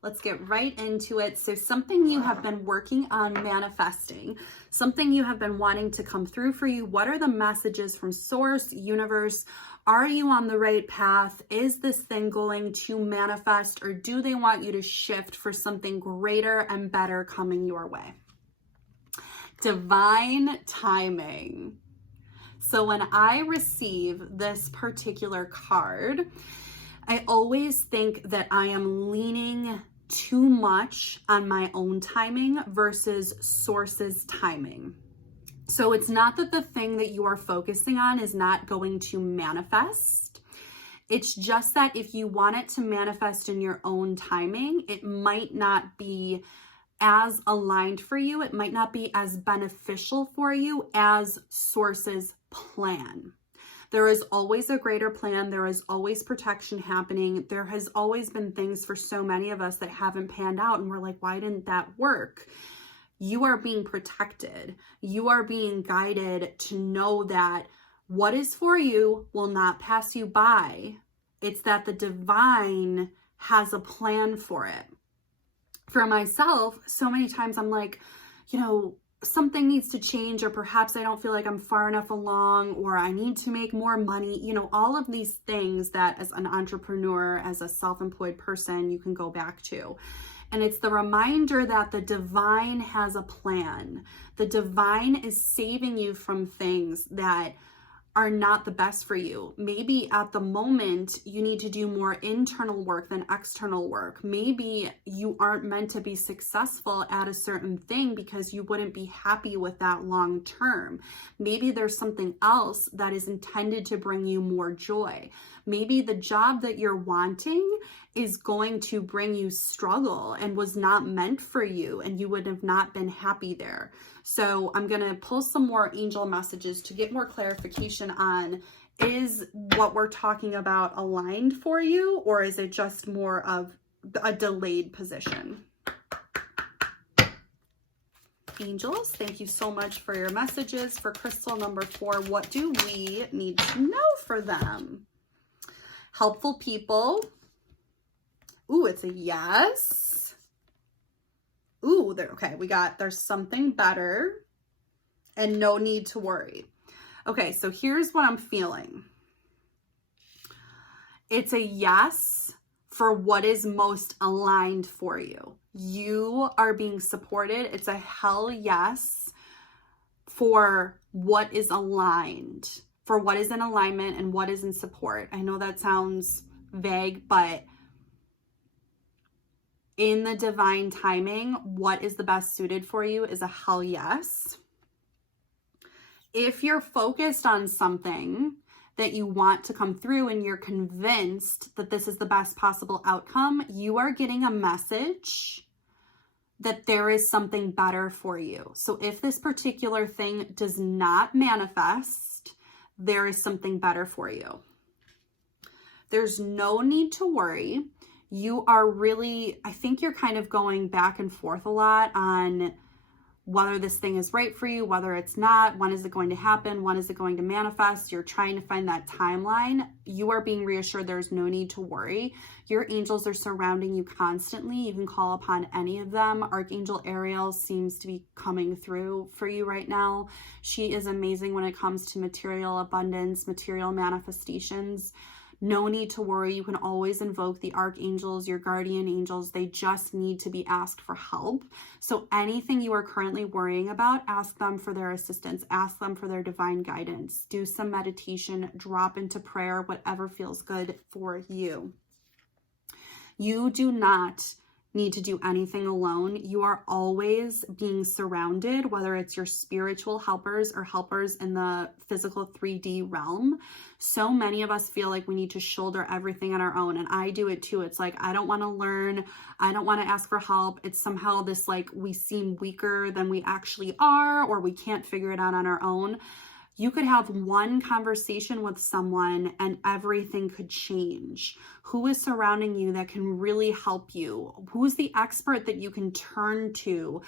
Let's get right into it. So something you have been working on manifesting, something you have been wanting to come through for you. What are the messages from source, universe? Are you on the right path? Is this thing going to manifest, or do they want you to shift for something greater and better coming your way? Divine timing. So when I receive this particular card, I always think that I am leaning too much on my own timing versus source's timing. So it's not that the thing that you are focusing on is not going to manifest. It's just that if you want it to manifest in your own timing, it might not be as aligned for you. It might not be as beneficial for you as source's plan. There is always a greater plan. There is always protection happening. There has always been things for so many of us that haven't panned out, and we're like, why didn't that work? You are being protected. You are being guided to know that what is for you will not pass you by. It's that the divine has a plan for it. For myself, so many times I'm like, something needs to change, or perhaps I don't feel like I'm far enough along, or I need to make more money, all of these things that as an entrepreneur, as a self-employed person, you can go back to. And it's the reminder that the divine has a plan. The divine is saving you from things that are not the best for you. Maybe at the moment you need to do more internal work than external work. Maybe you aren't meant to be successful at a certain thing because you wouldn't be happy with that long term. Maybe there's something else that is intended to bring you more joy. Maybe the job that you're wanting is going to bring you struggle and was not meant for you, and you would have not been happy there. So I'm going to pull some more angel messages to get more clarification on, is what we're talking about aligned for you, or is it just more of a delayed position? Angels, thank you so much for your messages. For crystal number 4, what do we need to know for them? Helpful people. Ooh, it's a yes. Ooh, okay, there's something better and no need to worry. Okay, so here's what I'm feeling. It's a yes for what is most aligned for you. You are being supported. It's a hell yes for what is aligned, for what is in alignment and what is in support. I know that sounds vague, but in the divine timing, what is the best suited for you is a hell yes. If you're focused on something that you want to come through and you're convinced that this is the best possible outcome, you are getting a message that there is something better for you. So if this particular thing does not manifest, there is something better for you. There's no need to worry. You are really, I think you're kind of going back and forth a lot on whether this thing is right for you, whether it's not, when is it going to happen, when is it going to manifest. You're trying to find that timeline. You are being reassured there's no need to worry. Your angels are surrounding you constantly. You can call upon any of them. Archangel Ariel seems to be coming through for you right now. She is amazing when it comes to material abundance, material manifestations. No need to worry. You can always invoke the archangels, your guardian angels. They just need to be asked for help. So anything you are currently worrying about, ask them for their assistance. Ask them for their divine guidance. Do some meditation, drop into prayer, whatever feels good for you. You do not need to do anything alone. You are always being surrounded, whether it's your spiritual helpers or helpers in the physical 3D realm. So many of us feel like we need to shoulder everything on our own, and I do it too. It's like, I don't want to learn. I don't want to ask for help. It's somehow this like we seem weaker than we actually are, or we can't figure it out on our own. You could have one conversation with someone and everything could change. Who is surrounding you that can really help you? Who's the expert that you can turn to?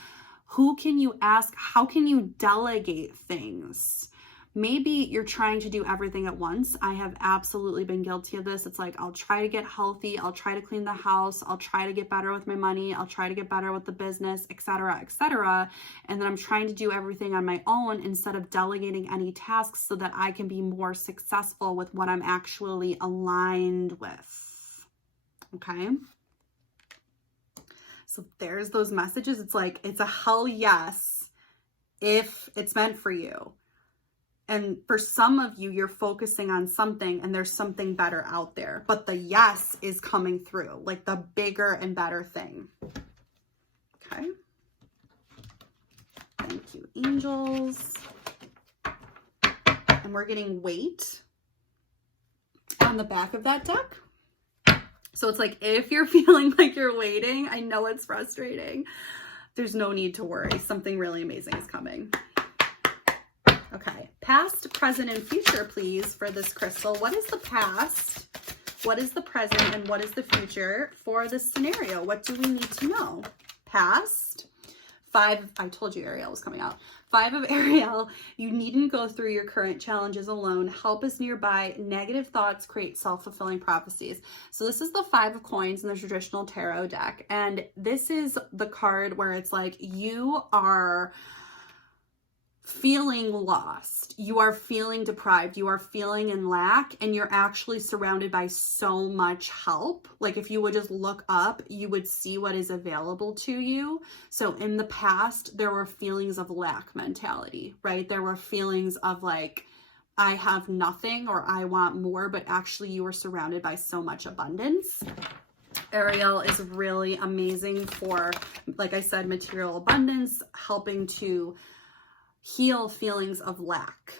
Who can you ask? How can you delegate things? Maybe you're trying to do everything at once. I have absolutely been guilty of this. It's like, I'll try to get healthy. I'll try to clean the house. I'll try to get better with my money. I'll try to get better with the business, etc., etc. And then I'm trying to do everything on my own instead of delegating any tasks so that I can be more successful with what I'm actually aligned with. Okay. So there's those messages. It's like, it's a hell yes if it's meant for you. And for some of you, you're focusing on something and there's something better out there, but the yes is coming through, like the bigger and better thing. Okay. Thank you, angels. And we're getting weight on the back of that deck. So it's like, if you're feeling like you're waiting, I know it's frustrating. There's no need to worry. Something really amazing is coming. Okay, past, present, and future, please, for this crystal. What is the past? What is the present? And what is the future for this scenario? What do we need to know? Past, 5, I told you Ariel was coming out. 5 of Ariel, you needn't go through your current challenges alone. Help is nearby. Negative thoughts create self-fulfilling prophecies. So this is the 5 of coins in the traditional tarot deck. And this is the card where it's like you are feeling lost, you are feeling deprived, you are feeling in lack, and you're actually surrounded by so much help. Like if you would just look up, you would see what is available to you. So in the past, there were feelings of lack mentality, right? There were feelings of like, I have nothing or I want more, but actually you were surrounded by so much abundance. Ariel is really amazing for, like I said, material abundance, helping to heal feelings of lack.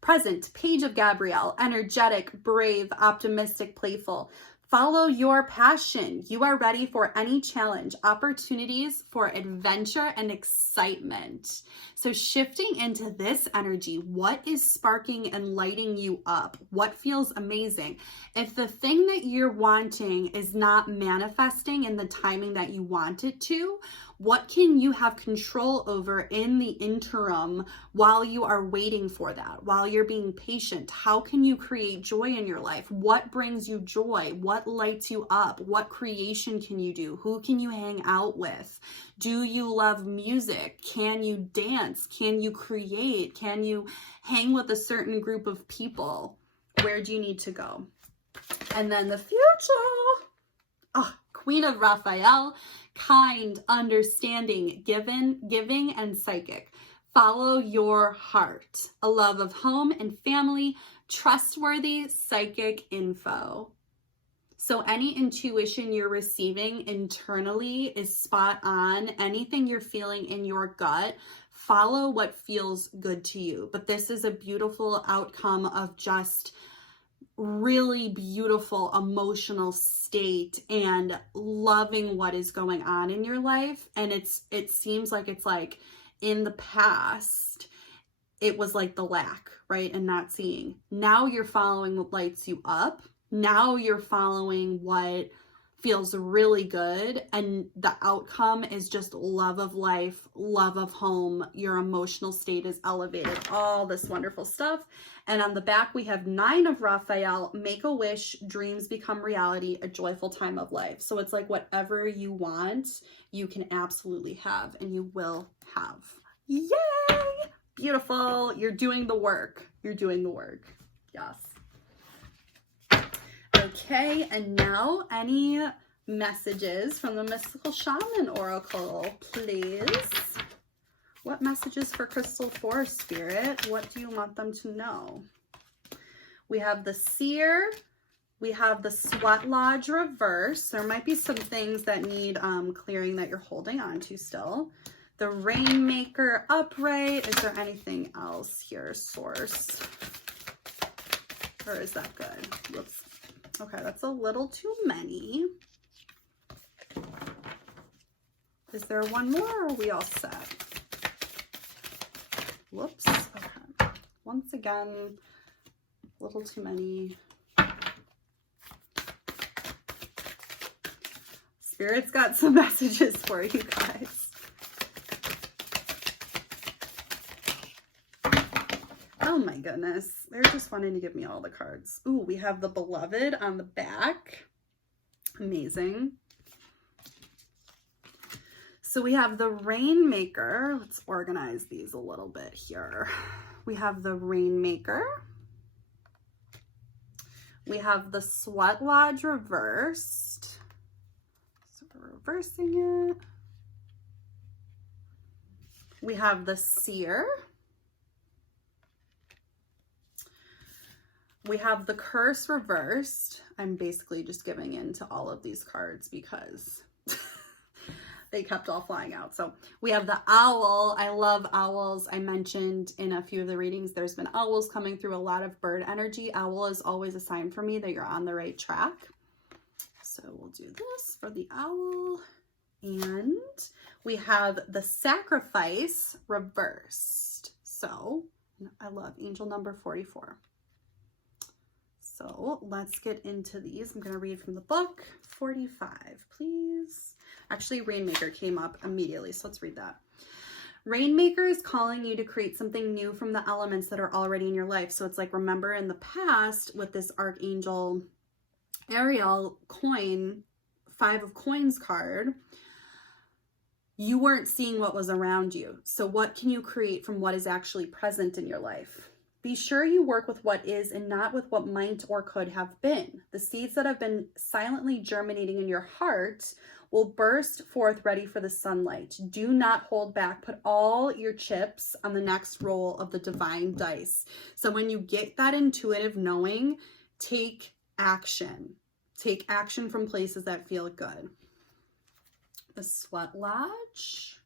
Present, Page of Gabrielle, energetic, brave, optimistic, playful. Follow your passion. You are ready for any challenge, opportunities for adventure and excitement. So shifting into this energy, what is sparking and lighting you up? What feels amazing? If the thing that you're wanting is not manifesting in the timing that you want it to, what can you have control over in the interim while you are waiting for that, while you're being patient? How can you create joy in your life? What brings you joy? What lights you up? What creation can you do? Who can you hang out with? Do you love music? Can you dance? Can you create? Can you hang with a certain group of people? Where do you need to go? And then the future. Oh, Queen of Raphael, kind, understanding, giving, and psychic. Follow your heart. A love of home and family, trustworthy psychic info. So any intuition you're receiving internally is spot on. Anything you're feeling in your gut, follow what feels good to you. But this is a beautiful outcome of just really beautiful emotional state and loving what is going on in your life. And it seems like it's like in the past, it was like the lack, right? And not seeing. Now you're following what lights you up. Now you're following what feels really good, and the outcome is just love of life, love of home. Your emotional state is elevated, all this wonderful stuff. And on the back we have 9 of Raphael, make a wish, dreams become reality, a joyful time of life. So it's like whatever you want, you can absolutely have, and you will have. Yay! Beautiful. You're doing the work. You're doing the work. Yes. Okay, and now any messages from the Mystical Shaman Oracle, please. What messages for Crystal 4, Spirit? What do you want them to know? We have the Seer. We have the Sweat Lodge reverse. There might be some things that need clearing that you're holding on to still. The Rainmaker upright. Is there anything else here, Source? Or is that good? Whoops. Okay, that's a little too many. Is there one more, or are we all set? Whoops. Okay. Once again, a little too many. Spirit's got some messages for you guys. Oh my goodness. They're just wanting to give me all the cards. Ooh, we have the Beloved on the back. Amazing. So we have the Rainmaker. Let's organize these a little bit here. We have the Rainmaker. We have the Sweat Lodge reversed. So we're reversing it. We have the Seer. We have the Curse reversed. I'm basically just giving in to all of these cards because they kept all flying out. So we have the Owl. I love owls. I mentioned in a few of the readings, there's been owls coming through, a lot of bird energy. Owl is always a sign for me that you're on the right track. So we'll do this for the Owl. And we have the Sacrifice reversed. So I love angel number 44. So let's get into these. I'm going to read from the book. 45, please. Actually, Rainmaker came up immediately, so let's read that. Rainmaker is calling you to create something new from the elements that are already in your life. So it's like, remember in the past with this Archangel Ariel coin, 5 of Coins card, you weren't seeing what was around you. So what can you create from what is actually present in your life? Be sure you work with what is and not with what might or could have been. The seeds that have been silently germinating in your heart will burst forth ready for the sunlight. Do not hold back. Put all your chips on the next roll of the divine dice. So when you get that intuitive knowing, take action. Take action from places that feel good. The Sweat Lodge.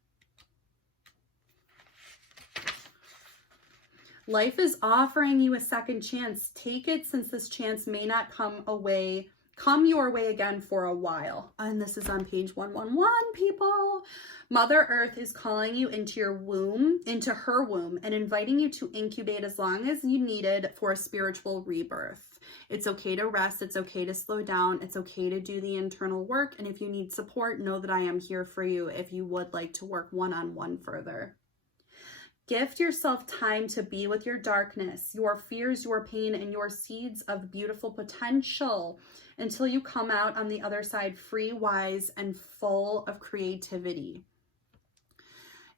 Life is offering you a second chance. Take it, since this chance may not come your way again for a while. And this is on page 111, people. Mother Earth is calling you into your womb, into her womb, and inviting you to incubate as long as you needed for a spiritual rebirth. It's okay to rest. It's okay to slow down. It's okay to do the internal work. And if you need support, know that I am here for you if you would like to work one-on-one further. Gift yourself time to be with your darkness, your fears, your pain, and your seeds of beautiful potential until you come out on the other side free, wise, and full of creativity.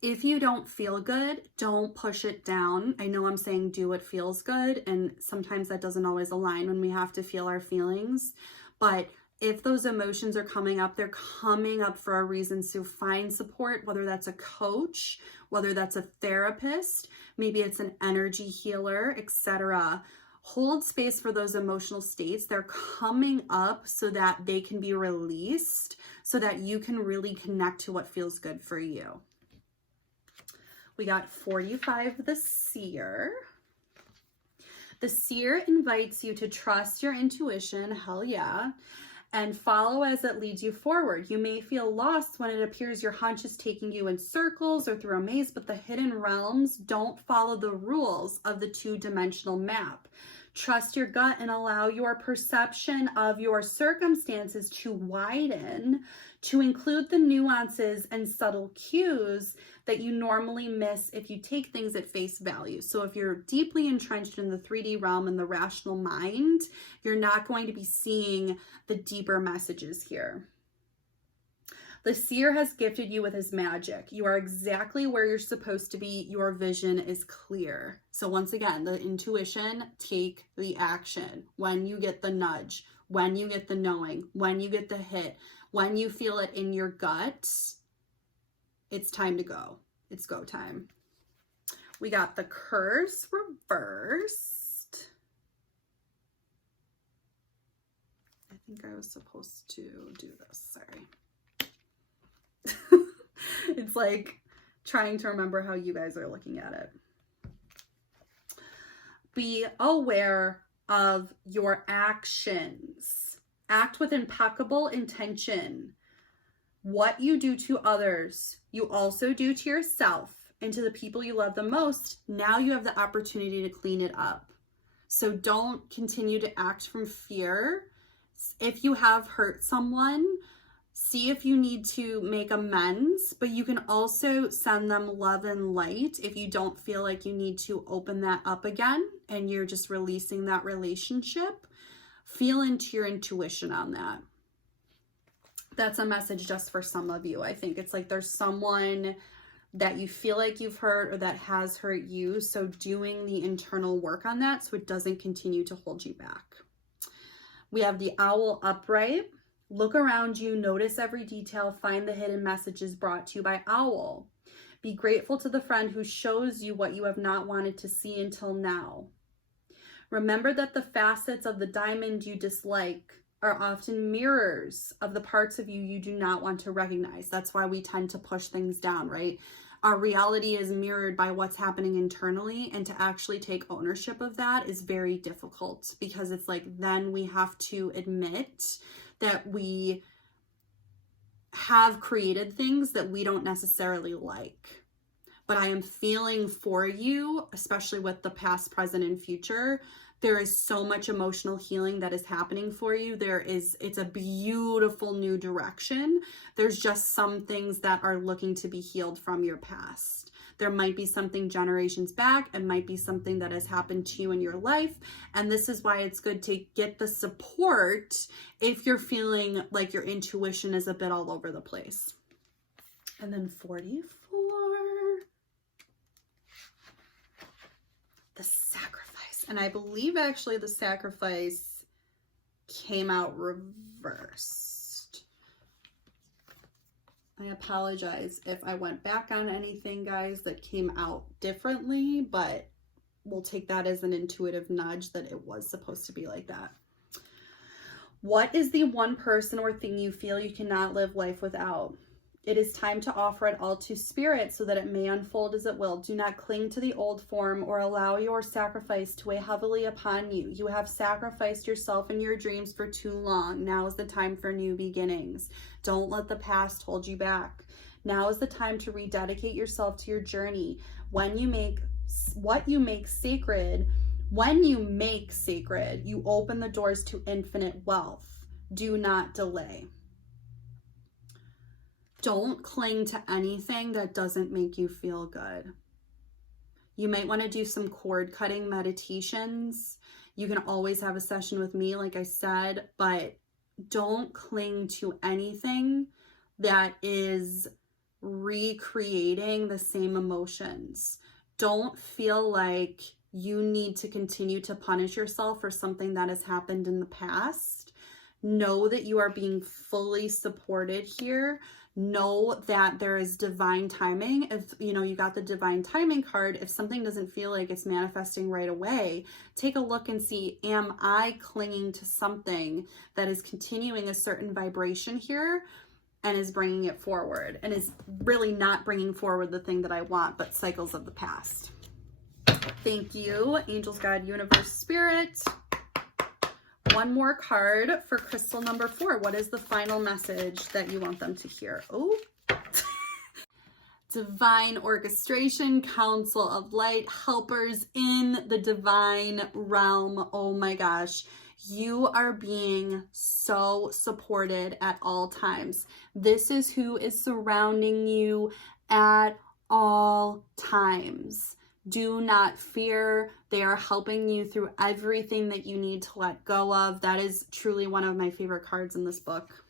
If you don't feel good, don't push it down. I know I'm saying do what feels good, and sometimes that doesn't always align when we have to feel our feelings, but if those emotions are coming up, they're coming up for a reason. So find support, whether that's a coach, whether that's a therapist, maybe it's an energy healer, etc. Hold space for those emotional states. They're coming up so that they can be released, so that you can really connect to what feels good for you. We got 45, the Seer. The Seer invites you to trust your intuition, hell yeah, and follow as it leads you forward. You may feel lost when it appears your hunch is taking you in circles or through a maze, but the hidden realms don't follow the rules of the two-dimensional map. Trust your gut and allow your perception of your circumstances to widen, to include the nuances and subtle cues that you normally miss if you take things at face value. So if you're deeply entrenched in the 3D realm and the rational mind, you're not going to be seeing the deeper messages here. The Seer has gifted you with his magic. You are exactly where you're supposed to be. Your vision is clear. So once again, the intuition, take the action. When you get the nudge, when you get the knowing, when you get the hit, when you feel it in your gut, it's time to go. It's go time. We got the Curse reversed. I think I was supposed to do this. Sorry. It's like trying to remember how you guys are looking at it. Be aware of your actions. Act with impeccable intention. What you do to others, you also do to yourself and to the people you love the most. Now you have the opportunity to clean it up. So don't continue to act from fear. If you have hurt someone, see if you need to make amends, but you can also send them love and light if you don't feel like you need to open that up again and you're just releasing that relationship. Feel into your intuition on that. That's a message just for some of you. I think it's like there's someone that you feel like you've hurt or that has hurt you. So doing the internal work on that so it doesn't continue to hold you back. We have the Owl upright. Look around you, notice every detail, find the hidden messages brought to you by Owl. Be grateful to the friend who shows you what you have not wanted to see until now. Remember that the facets of the diamond you dislike are often mirrors of the parts of you you do not want to recognize. That's why we tend to push things down, right? Our reality is mirrored by what's happening internally, and to actually take ownership of that is very difficult because it's like then we have to admit that we have created things that we don't necessarily like. but I am feeling for you, especially with the past, present, and future. There is so much emotional healing that is happening for you. It's a beautiful new direction. There's just some things that are looking to be healed from your past. There might be something generations back. It might be something that has happened to you in your life. And this is why it's good to get the support if you're feeling like your intuition is a bit all over the place. And then 44, the sacrifice. And I believe actually the sacrifice came out reversed. I apologize if I went back on anything, guys, that came out differently, but we'll take that as an intuitive nudge that it was supposed to be like that. What is the one person or thing you feel you cannot live life without? It is time to offer it all to Spirit so that it may unfold as it will. Do not cling to the old form or allow your sacrifice to weigh heavily upon you. You have sacrificed yourself and your dreams for too long. Now is the time for new beginnings. Don't let the past hold you back. Now is the time to rededicate yourself to your journey. When you make sacred, you open the doors to infinite wealth. Do not delay. Don't cling to anything that doesn't make you feel good. You might want to do some cord cutting meditations. You can always have a session with me, like I said, but don't cling to anything that is recreating the same emotions. Don't feel like you need to continue to punish yourself for something that has happened in the past. Know that you are being fully supported here. Know that there is divine timing. If you got the divine timing card, if something doesn't feel like it's manifesting right away, take a look and see, am I clinging to something that is continuing a certain vibration here and is bringing it forward and is really not bringing forward the thing that I want, but cycles of the past. Thank you, angels, God, universe, spirit. One more card for crystal number 4. What is the final message that you want them to hear? Oh, divine orchestration, council of light, helpers in the divine realm. Oh my gosh. You are being so supported at all times. This is who is surrounding you at all times. Do not fear. They are helping you through everything that you need to let go of. That is truly one of my favorite cards in this book.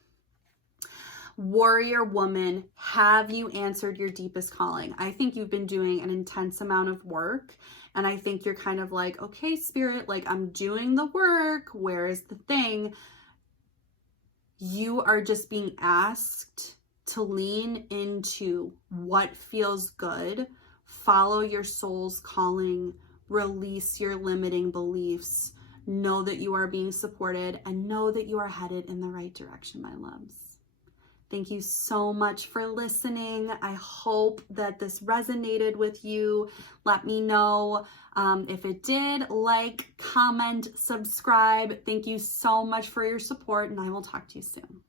Warrior woman, have you answered your deepest calling? I think you've been doing an intense amount of work, and I think you're kind of like, okay, Spirit, like I'm doing the work. Where is the thing? You are just being asked to lean into what feels good. Follow your soul's calling, release your limiting beliefs, know that you are being supported, and know that you are headed in the right direction, my loves. Thank you so much for listening. I hope that this resonated with you. Let me know if it did. Like, comment, subscribe. Thank you so much for your support, and I will talk to you soon.